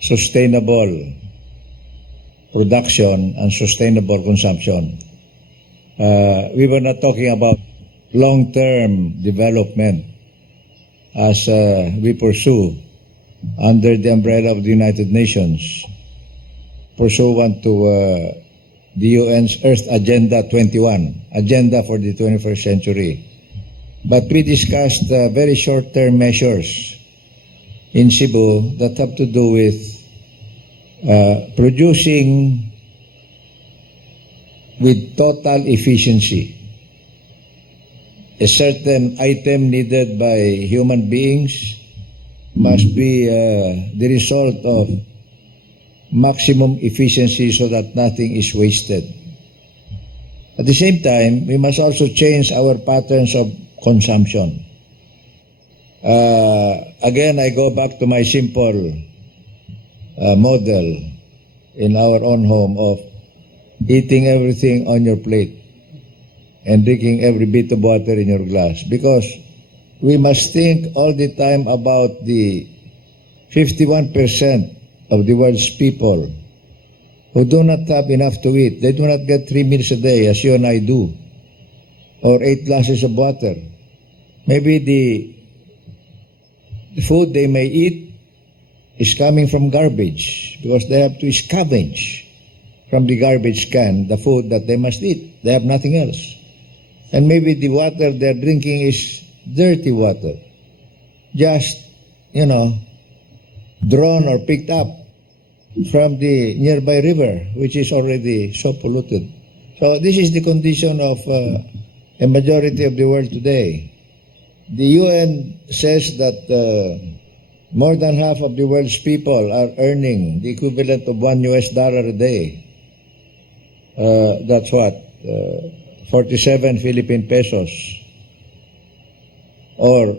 sustainable production and sustainable consumption. We were not talking about long-term development as we pursue under the umbrella of the United Nations, pursuant to the UN's Earth Agenda 21, Agenda for the 21st Century. But we discussed very short-term measures in Cebu that have to do with producing with total efficiency a certain item needed by human beings must be the result of maximum efficiency so that nothing is wasted. At the same time, we must also change our patterns of consumption. Again, I go back to my simple model in our own home of eating everything on your plate and drinking every bit of water in your glass, because we must think all the time about the 51% of the world's people who do not have enough to eat. They do not get 3 meals a day as you and I do, or 8 glasses of water. Maybe the food they may eat is coming from garbage because they have to scavenge from the garbage can the food that they must eat. They have nothing else. And maybe the water they're drinking is dirty water, just, drawn or picked up from the nearby river, which is already so polluted. So this is the condition of a majority of the world today. The UN says that more than half of the world's people are earning the equivalent of $1 a day. That's what? 47 Philippine pesos, or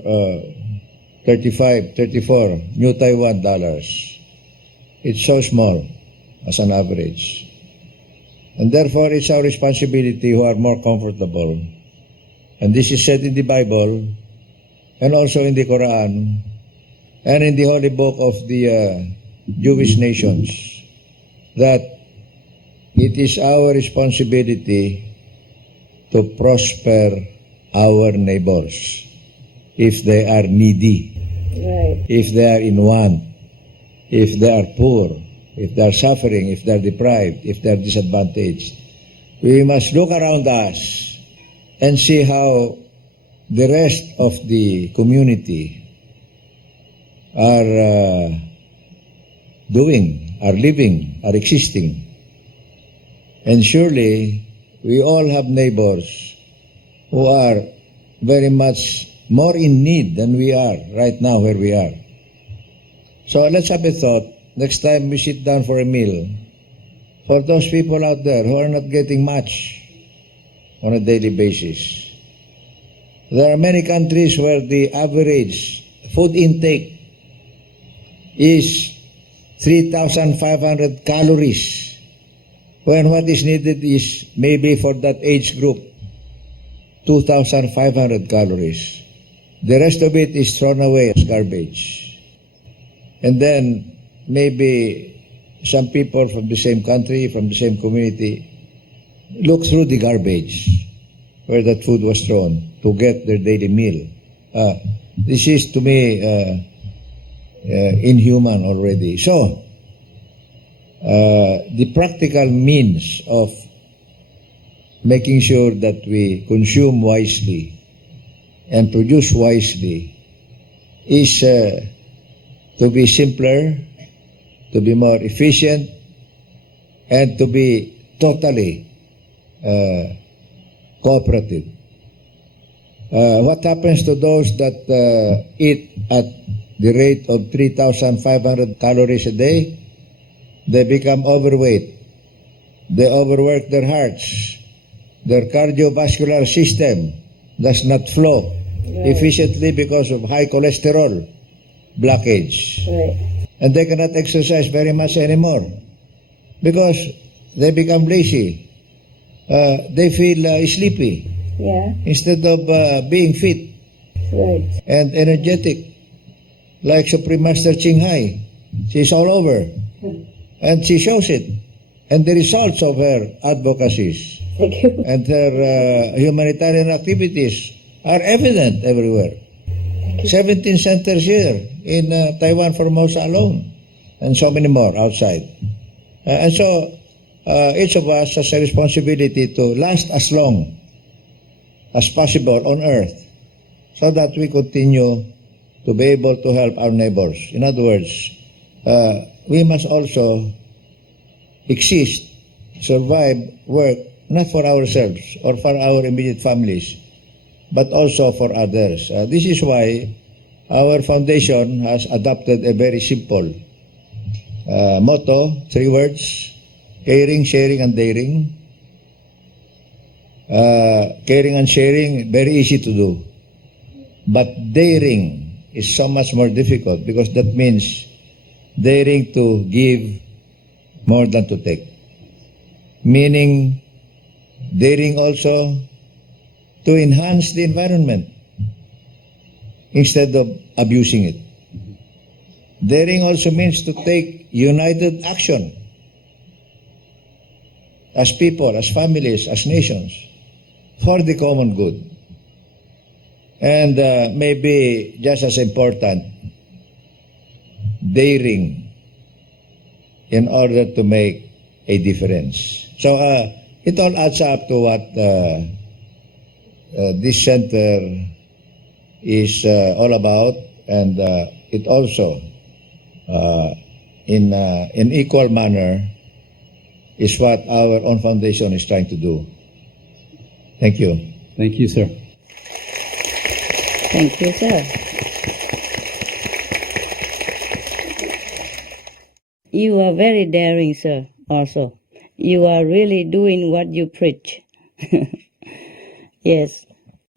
34 New Taiwan dollars. It's so small as an average. And therefore, it's our responsibility who are more comfortable. And this is said in the Bible and also in the Quran and in the holy book of the Jewish nations, that it is our responsibility to prosper our neighbors if they are needy, Right. if they are in want, if they are poor, if they are suffering, if they are deprived, if they are disadvantaged. We must look around us and see how the rest of the community are doing, are living, are existing. And surely we all have neighbors who are very much more in need than we are right now where we are. So let's have a thought next time we sit down for a meal, for those people out there who are not getting much on a daily basis. There are many countries where the average food intake is 3,500 calories, when what is needed is maybe for that age group 2,500 calories. The rest of it is thrown away as garbage. And then maybe some people from the same country, from the same community, look through the garbage where that food was thrown to get their daily meal. This is, to me, inhuman already. So, the practical means of making sure that we consume wisely and produce wisely is to be simpler, to be more efficient, and to be totally cooperative. What happens to those that eat at the rate of 3,500 calories a day? They become overweight. They overwork their hearts. Their cardiovascular system does not flow efficiently because of high cholesterol blockage. Right. And they cannot exercise very much anymore because they become lazy. They feel sleepy instead of being fit and energetic. Like Supreme Master Ching Hai, she's all over. And she shows it. And the results of her advocacies and her humanitarian activities are evident everywhere. 17 centers here in Taiwan, Formosa alone, and so many more outside. And so each of us has a responsibility to last as long as possible on earth so that we continue to be able to help our neighbors. In other words, we must also exist, survive, work, not for ourselves or for our immediate families, but also for others. This is why our foundation has adopted a very simple motto, 3 words: caring, sharing, and daring. Caring and sharing, very easy to do. But daring is so much more difficult because that means daring to give more than to take. Meaning, daring also to enhance the environment instead of abusing it. Daring also means to take united action as people, as families, as nations for the common good. And maybe just as important, daring in order to make a difference. So it all adds up to what this center is all about, and it also, in equal manner, is what our own foundation is trying to do. Thank you. Thank you, sir. Thank you, sir. You are very daring, sir, also. You are really doing what you preach. Yes.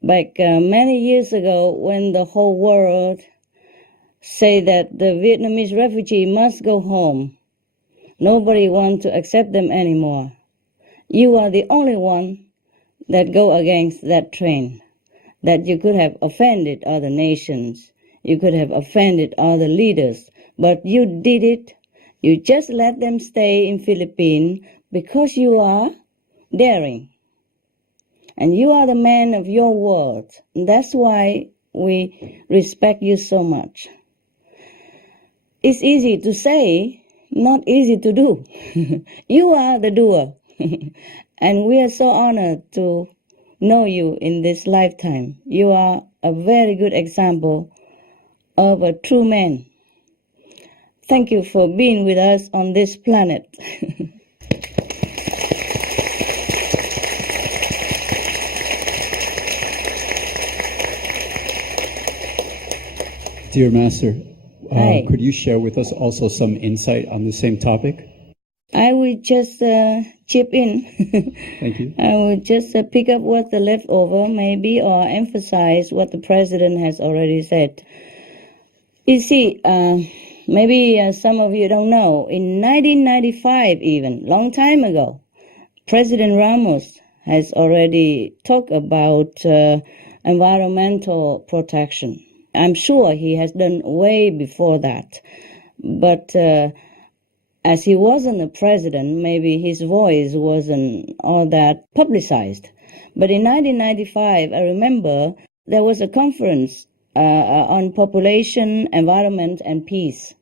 Back many years ago, when the whole world say that the Vietnamese refugee must go home, nobody wants to accept them anymore. You are the only one that go against that trend, that you could have offended other nations, you could have offended other leaders, but you did it. You just let them stay in Philippines because you are daring. And you are the man of your word. And that's why we respect you so much. It's easy to say, not easy to do. You are the doer. And we are so honored to know you in this lifetime. You are a very good example of a true man. Thank you for being with us on this planet. Dear Master, Hi. could you share with us also some insight on the same topic? I will just chip in. Thank you. I will just pick up what's the leftover, maybe, or emphasize what the President has already said. You see, maybe some of you don't know, in 1995 even, long time ago, President Ramos has already talked about environmental protection. I'm sure he has done way before that. But as he wasn't a president, maybe his voice wasn't all that publicized. But in 1995, I remember there was a conference on population, environment, and peace.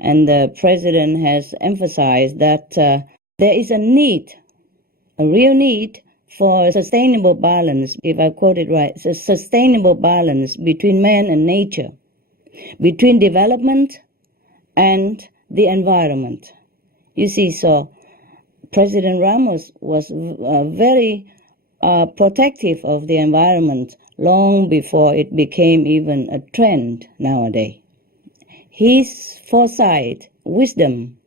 And the president has emphasized that there is a need, a real need for sustainable balance, if I quote it right, a sustainable balance between man and nature, between development and the environment. You see, so President Ramos was very protective of the environment long before it became even a trend nowadays. His foresight, wisdom,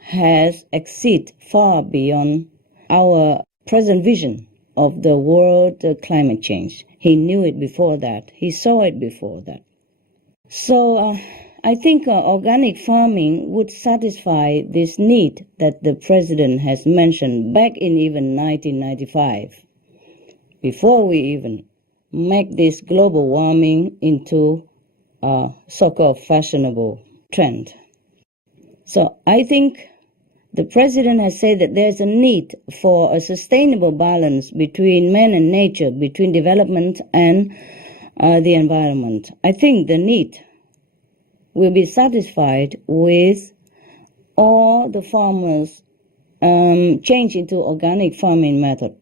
has exceeded far beyond our present vision of the world climate change. He knew it before that. He saw it before that. So I think organic farming would satisfy this need that the president has mentioned back in even 1995, before we even make this global warming into a so-called fashionable trend. So I think the president has said that there's a need for a sustainable balance between man and nature, between development and the environment. I think the need will be satisfied with all the farmers change into organic farming method.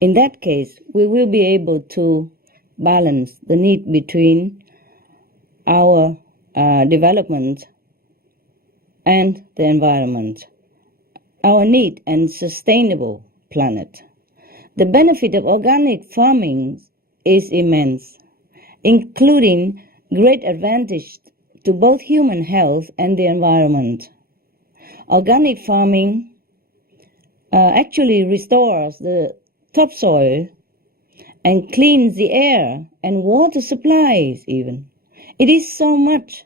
In that case, we will be able to balance the need between our development and the environment, our need and sustainable planet. The benefit of organic farming is immense, including great advantage to both human health and the environment. Organic farming actually restores the topsoil and cleans the air and water supplies even. It is so much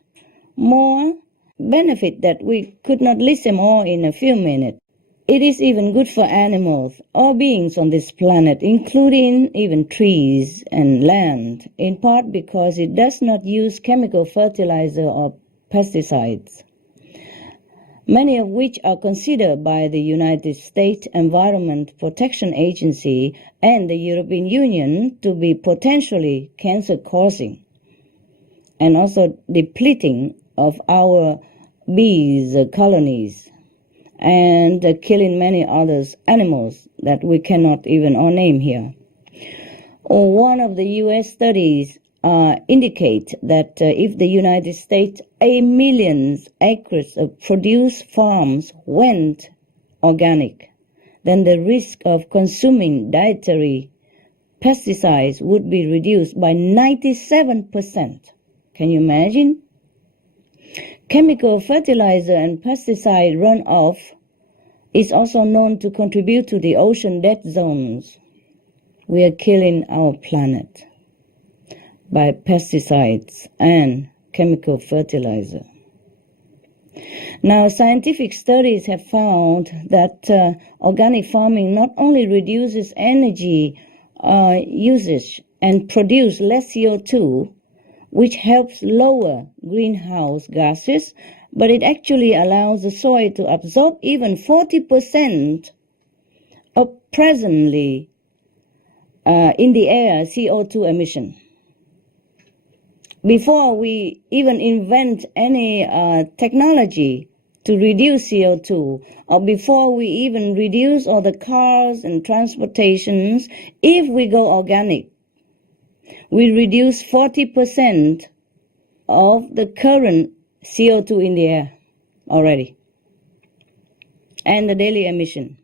more benefit that we could not list them all in a few minutes. It is even good for animals, all beings on this planet, including even trees and land, in part because it does not use chemical fertilizer or pesticides, many of which are considered by the United States Environment Protection Agency and the European Union to be potentially cancer-causing and also depleting of our bees colonies and killing many other animals that we cannot even all name here. One of the U.S. studies indicate that if the United States 8 million acres of produce farms went organic, then the risk of consuming dietary pesticides would be reduced by 97%. Can you imagine? Chemical fertilizer and pesticide runoff is also known to contribute to the ocean dead zones. We are killing our planet by pesticides and chemical fertilizer. Now, scientific studies have found that organic farming not only reduces energy usage and produce less CO2, which helps lower greenhouse gases, but it actually allows the soil to absorb even 40% of presently in the air CO2 emission. Before we even invent any technology to reduce CO2, or before we even reduce all the cars and transportations, if we go organic, we reduce 40% of the current CO2 in the air already, and the daily emission.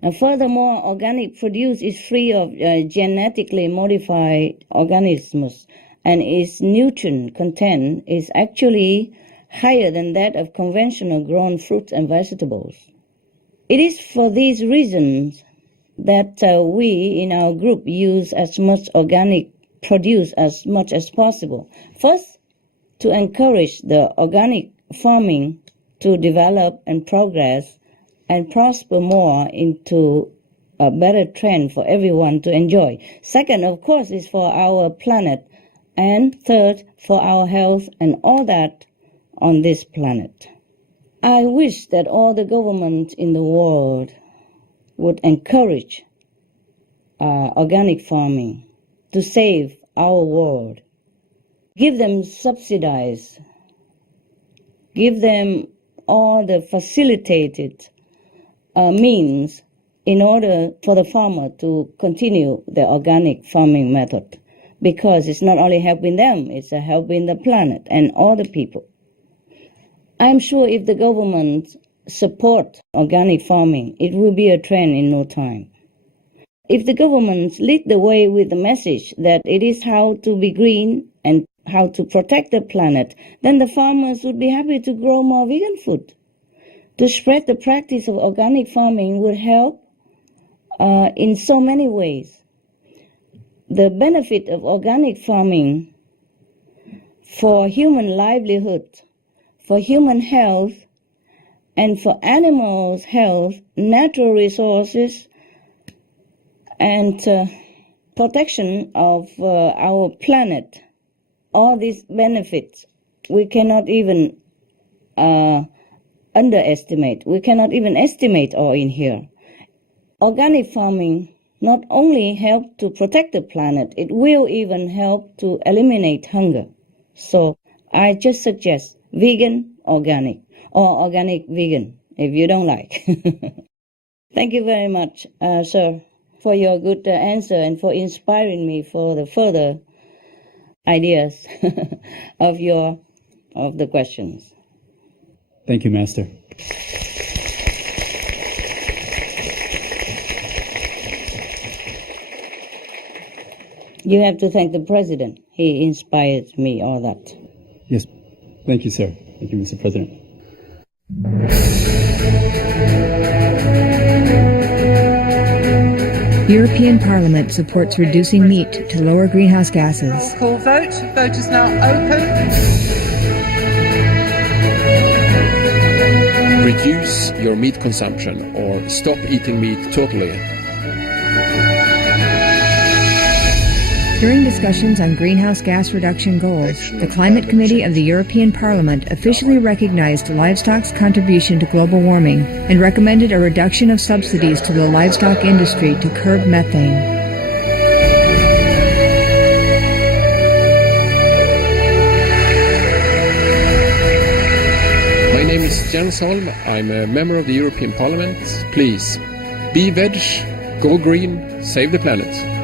Now, furthermore, organic produce is free of genetically modified organisms, and its nutrient content is actually higher than that of conventional grown fruits and vegetables. It is for these reasons that we in our group use as much organic produce as much as possible. First, to encourage the organic farming to develop and progress and prosper more into a better trend for everyone to enjoy. Second, of course, is for our planet. And third, for our health and all that on this planet. I wish that all the governments in the world would encourage organic farming to save our world. Give them subsidies. Give them all the facilitated means in order for the farmer to continue the organic farming method, because it's not only helping them, it's helping the planet and all the people. I'm sure if the government support organic farming, it will be a trend in no time. If the government lead the way with the message that it is how to be green and how to protect the planet, then the farmers would be happy to grow more vegan food. To spread the practice of organic farming would help in so many ways. The benefit of organic farming for human livelihood, for human health, and for animals' health, natural resources, and protection of our planet, all these benefits we cannot even underestimate. We cannot even estimate all in here. Organic farming not only help to protect the planet, it will even help to eliminate hunger. So I just suggest vegan organic or organic vegan if you don't like. Thank you very much, sir, for your good answer and for inspiring me for the further ideas of the questions. Thank you, Master. You have to thank the President. He inspired me, all that. Yes. Thank you, sir. Thank you, Mr. President. European Parliament supports reducing meat to lower greenhouse gases. Call vote. Vote is now open. Reduce your meat consumption or stop eating meat totally. During discussions on greenhouse gas reduction goals, the Climate Committee of the European Parliament officially recognized livestock's contribution to global warming and recommended a reduction of subsidies to the livestock industry to curb methane. My name is Jens Holm. I'm a member of the European Parliament. Please, be veg, go green, save the planet.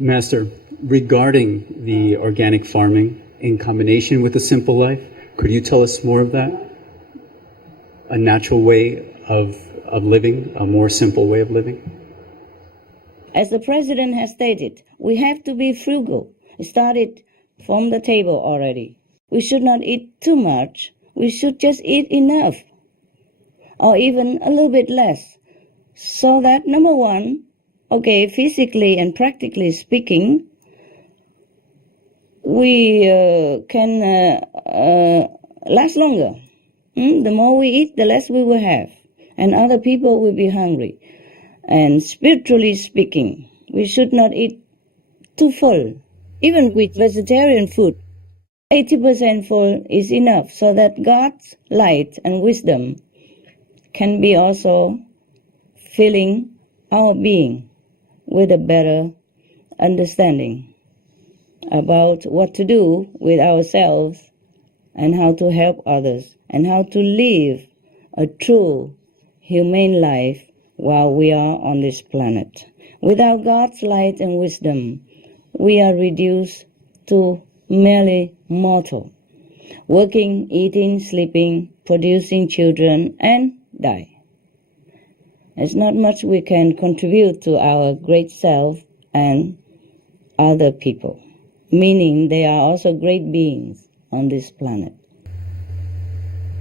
Master, regarding the organic farming in combination with a simple life, could you tell us more of that? A natural way of living, a more simple way of living? As the President has stated, we have to be frugal. It started from the table already. We should not eat too much. We should just eat enough, or even a little bit less. So that, number one, okay, physically and practically speaking, we can last longer. The more we eat, the less we will have, and other people will be hungry. And spiritually speaking, we should not eat too full. Even with vegetarian food, 80% full is enough, so that God's light and wisdom can be also filling our being with a better understanding about what to do with ourselves and how to help others and how to live a true humane life while we are on this planet. Without God's light and wisdom, we are reduced to merely mortal, working, eating, sleeping, producing children, and die. There's not much we can contribute to our great self and other people, meaning they are also great beings on this planet.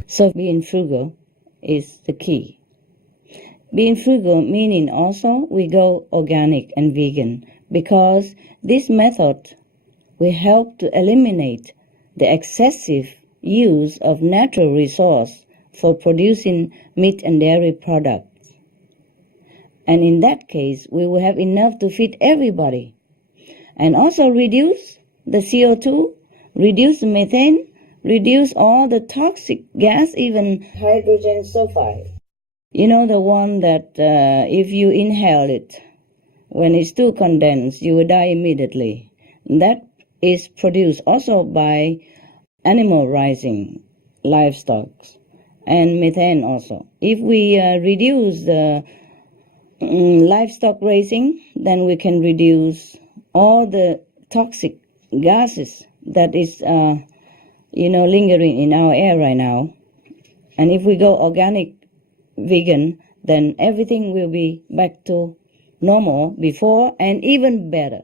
So being frugal is the key. Being frugal meaning also we go organic and vegan, because this method will help to eliminate the excessive use of natural resource for producing meat and dairy products. And in that case, we will have enough to feed everybody. And also reduce the CO2, reduce the methane, reduce all the toxic gas, even hydrogen sulfide. You know, the one that if you inhale it, when it's too condensed, you will die immediately. That is produced also by animal raising, livestock, and methane also. If we reduce the livestock raising, then we can reduce all the toxic gases that is, lingering in our air right now. And if we go organic vegan, then everything will be back to normal before and even better.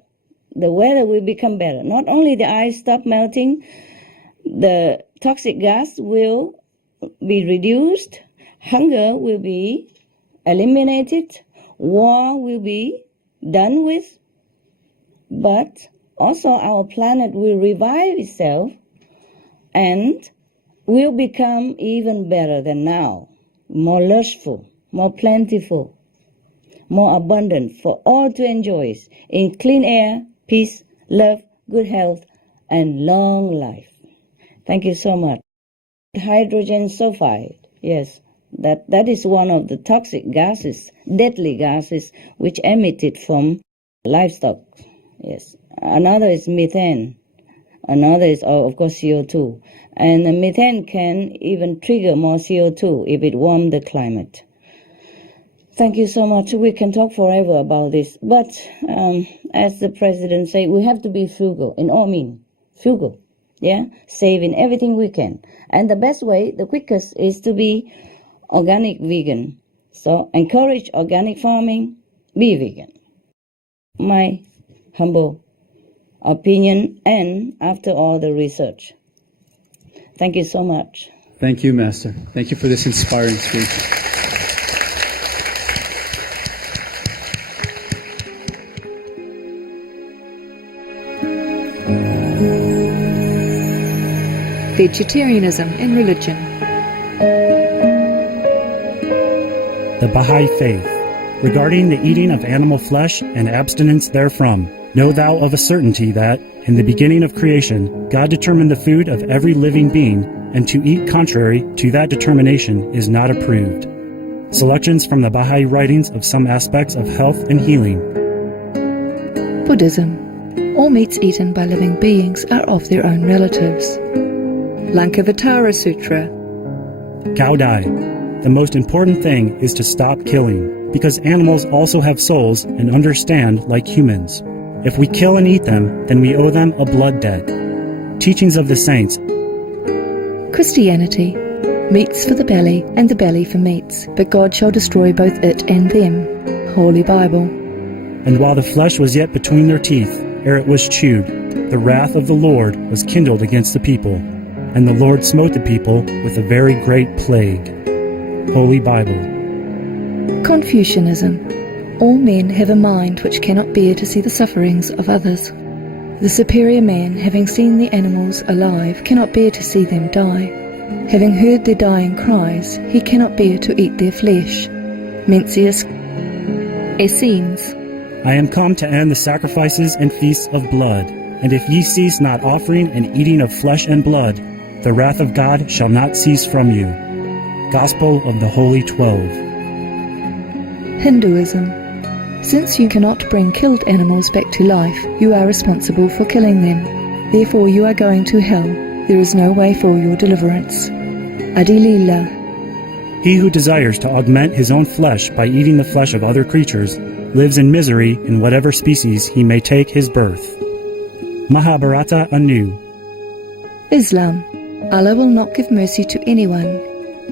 The weather will become better. Not only the ice stop melting, the toxic gas will be reduced, hunger will be eliminated, war will be done with, but also our planet will revive itself and will become even better than now, more lustful, more plentiful, more abundant for all to enjoy in clean air, peace, love, good health, and long life. Thank you so much. Hydrogen sulfide, yes, that is one of the toxic gases, deadly gases, which emitted from livestock. Yes. Another is methane. Another is, of course, CO2. And the methane can even trigger more CO2 if it warms the climate. Thank you so much. We can talk forever about this. But as the president said, we have to be frugal in all means. Frugal. Yeah? Saving everything we can. And the best way, the quickest, is to be organic vegan. So encourage organic farming, be vegan. My humble opinion and after all the research. Thank you so much. Thank you, Master. Thank you for this inspiring speech. Vegetarianism in religion. The Baha'i Faith. Regarding the eating of animal flesh and abstinence therefrom, know thou of a certainty that, in the beginning of creation, God determined the food of every living being, and to eat contrary to that determination is not approved. Selections from the Baha'i writings of some aspects of health and healing. Buddhism. All meats eaten by living beings are of their own relatives. Lankavatara Sutra. Cao Dai. The most important thing is to stop killing, because animals also have souls and understand like humans. If we kill and eat them, then we owe them a blood debt. Teachings of the Saints. Christianity. Meats for the belly, and the belly for meats, but God shall destroy both it and them. Holy Bible. And while the flesh was yet between their teeth, ere it was chewed, the wrath of the Lord was kindled against the people, and the Lord smote the people with a very great plague. Holy Bible. Confucianism. All men have a mind which cannot bear to see the sufferings of others. The superior man, having seen the animals alive, cannot bear to see them die. Having heard their dying cries, he cannot bear to eat their flesh. Mencius. Essenes. I am come to end the sacrifices and feasts of blood, and if ye cease not offering and eating of flesh and blood, the wrath of God shall not cease from you. Gospel of the Holy 12. Hinduism. Since you cannot bring killed animals back to life, you are responsible for killing them. Therefore you are going to hell. There is no way for your deliverance. Adilila. He who desires to augment his own flesh by eating the flesh of other creatures lives in misery in whatever species he may take his birth. Mahabharata anew. Islam. Allah will not give mercy to anyone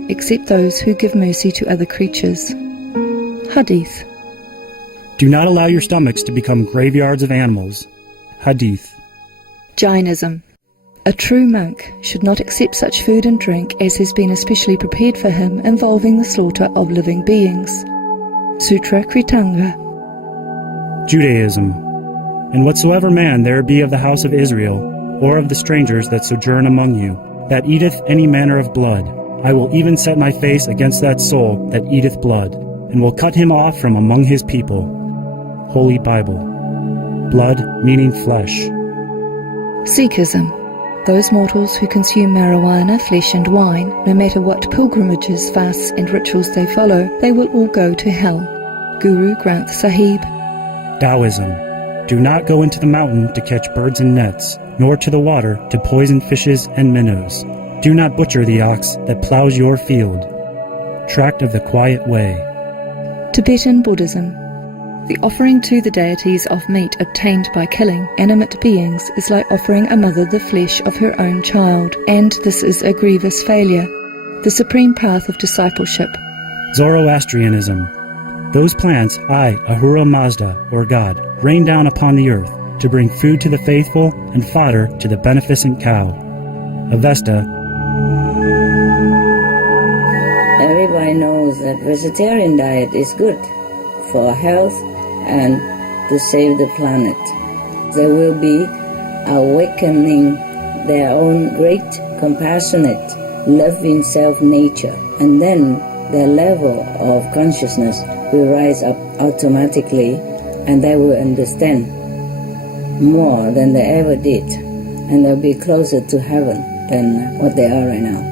except those who give mercy to other creatures. Hadith. Do not allow your stomachs to become graveyards of animals. Hadith. Jainism. A true monk should not accept such food and drink as has been especially prepared for him involving the slaughter of living beings. Sutra Kritanga. Judaism. And whatsoever man there be of the house of Israel, or of the strangers that sojourn among you, that eateth any manner of blood, I will even set my face against that soul that eateth blood, and will cut him off from among his people. Holy Bible. Blood meaning flesh. Sikhism. Those mortals who consume marijuana, flesh and wine, no matter what pilgrimages, fasts and rituals they follow, they will all go to hell. Guru Granth Sahib. Taoism. Do not go into the mountain to catch birds and nets, nor to the water to poison fishes and minnows. Do not butcher the ox that plows your field. Tract of the Quiet Way. Tibetan Buddhism. The offering to the deities of meat obtained by killing animate beings is like offering a mother the flesh of her own child, and this is a grievous failure. The supreme path of discipleship. Zoroastrianism. Those plants I, Ahura Mazda, or God, rain down upon the earth to bring food to the faithful and fodder to the beneficent cow. Avesta. Everybody knows that vegetarian diet is good for health and to save the planet. They will be awakening their own great, compassionate, loving self-nature, and then their level of consciousness will rise up automatically, and they will understand more than they ever did, and they'll be closer to heaven than what they are right now.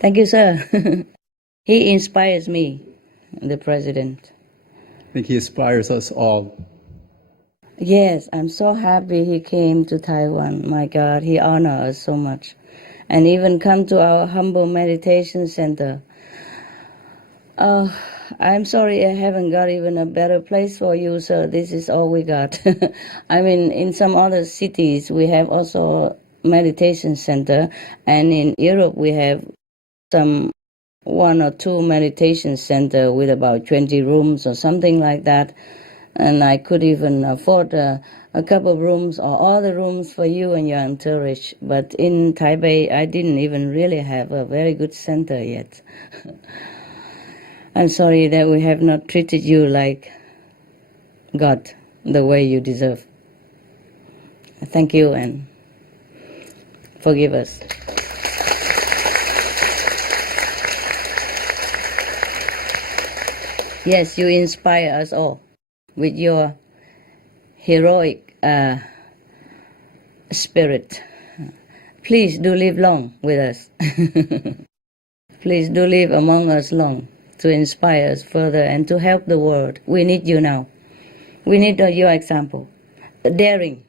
Thank you, sir. He inspires me, the president. I think he inspires us all. Yes, I'm so happy he came to Taiwan. My God, he honors us so much. And even come to our humble meditation center. I'm sorry I haven't got even a better place for you, sir. This is all we got. I mean, in some other cities, we have also meditation center. And in Europe, we have some 1 or 2 meditation center with about 20 rooms or something like that. And I could even afford a couple of rooms or all the rooms for you and your entourage. But in Taipei, I didn't even really have a very good center yet. I'm sorry that we have not treated you like God, the way you deserve. Thank you and forgive us. Yes, you inspire us all with your heroic spirit. Please do live long with us. Please do live among us long to inspire us further and to help the world. We need you now. We need your example. Daring,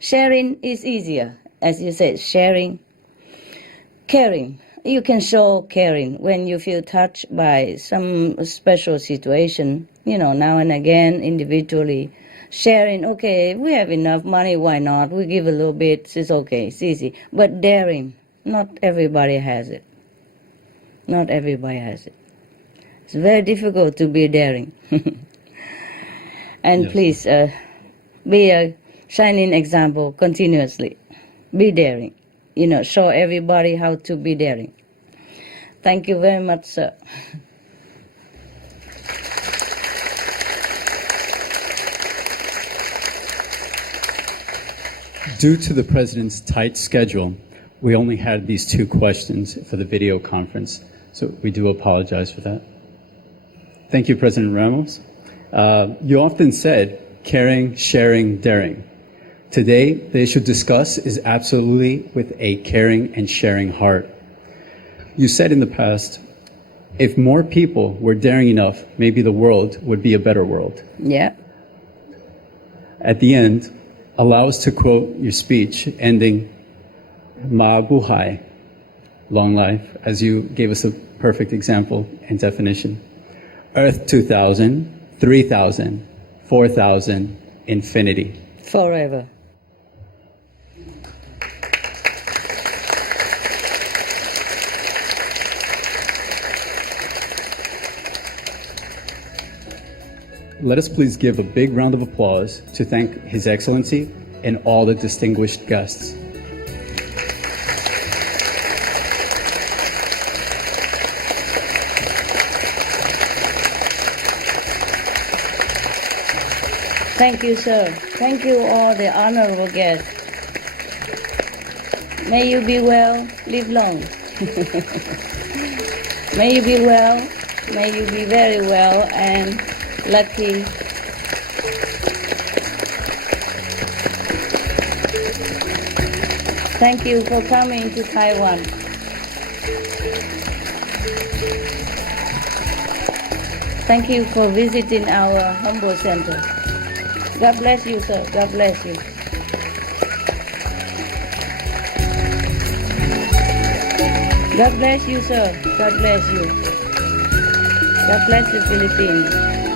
Sharing is easier. As you said, sharing. Caring. You can show caring when you feel touched by some special situation, now and again, individually. Sharing, okay, we have enough money, why not? We give a little bit, it's okay, it's easy. But daring, not everybody has it. Not everybody has it. It's very difficult to be daring. And yes. Please, be a shining example continuously. Be daring. Show everybody how to be daring. Thank you very much, sir. Due to the President's tight schedule, we only had these 2 questions for the video conference, so we do apologize for that. Thank you, President Ramos. You often said, caring, sharing, daring. Today, the issue discussed is absolutely with a caring and sharing heart. You said in the past, if more people were daring enough, maybe the world would be a better world. Yeah. At the end, allow us to quote your speech ending, Mabuhay, long life, as you gave us a perfect example and definition. Earth 2000, 3000, 4000, infinity. Forever. Let us please give a big round of applause to thank His Excellency and all the distinguished guests. Thank you, sir. Thank you, all the honorable guests. May you be well, live long. May you be well, may you be very well and lucky. Thank you for coming to Taiwan. Thank you for visiting our humble center. God bless you, sir. God bless you. God bless you, sir. God bless you. God bless the Philippines.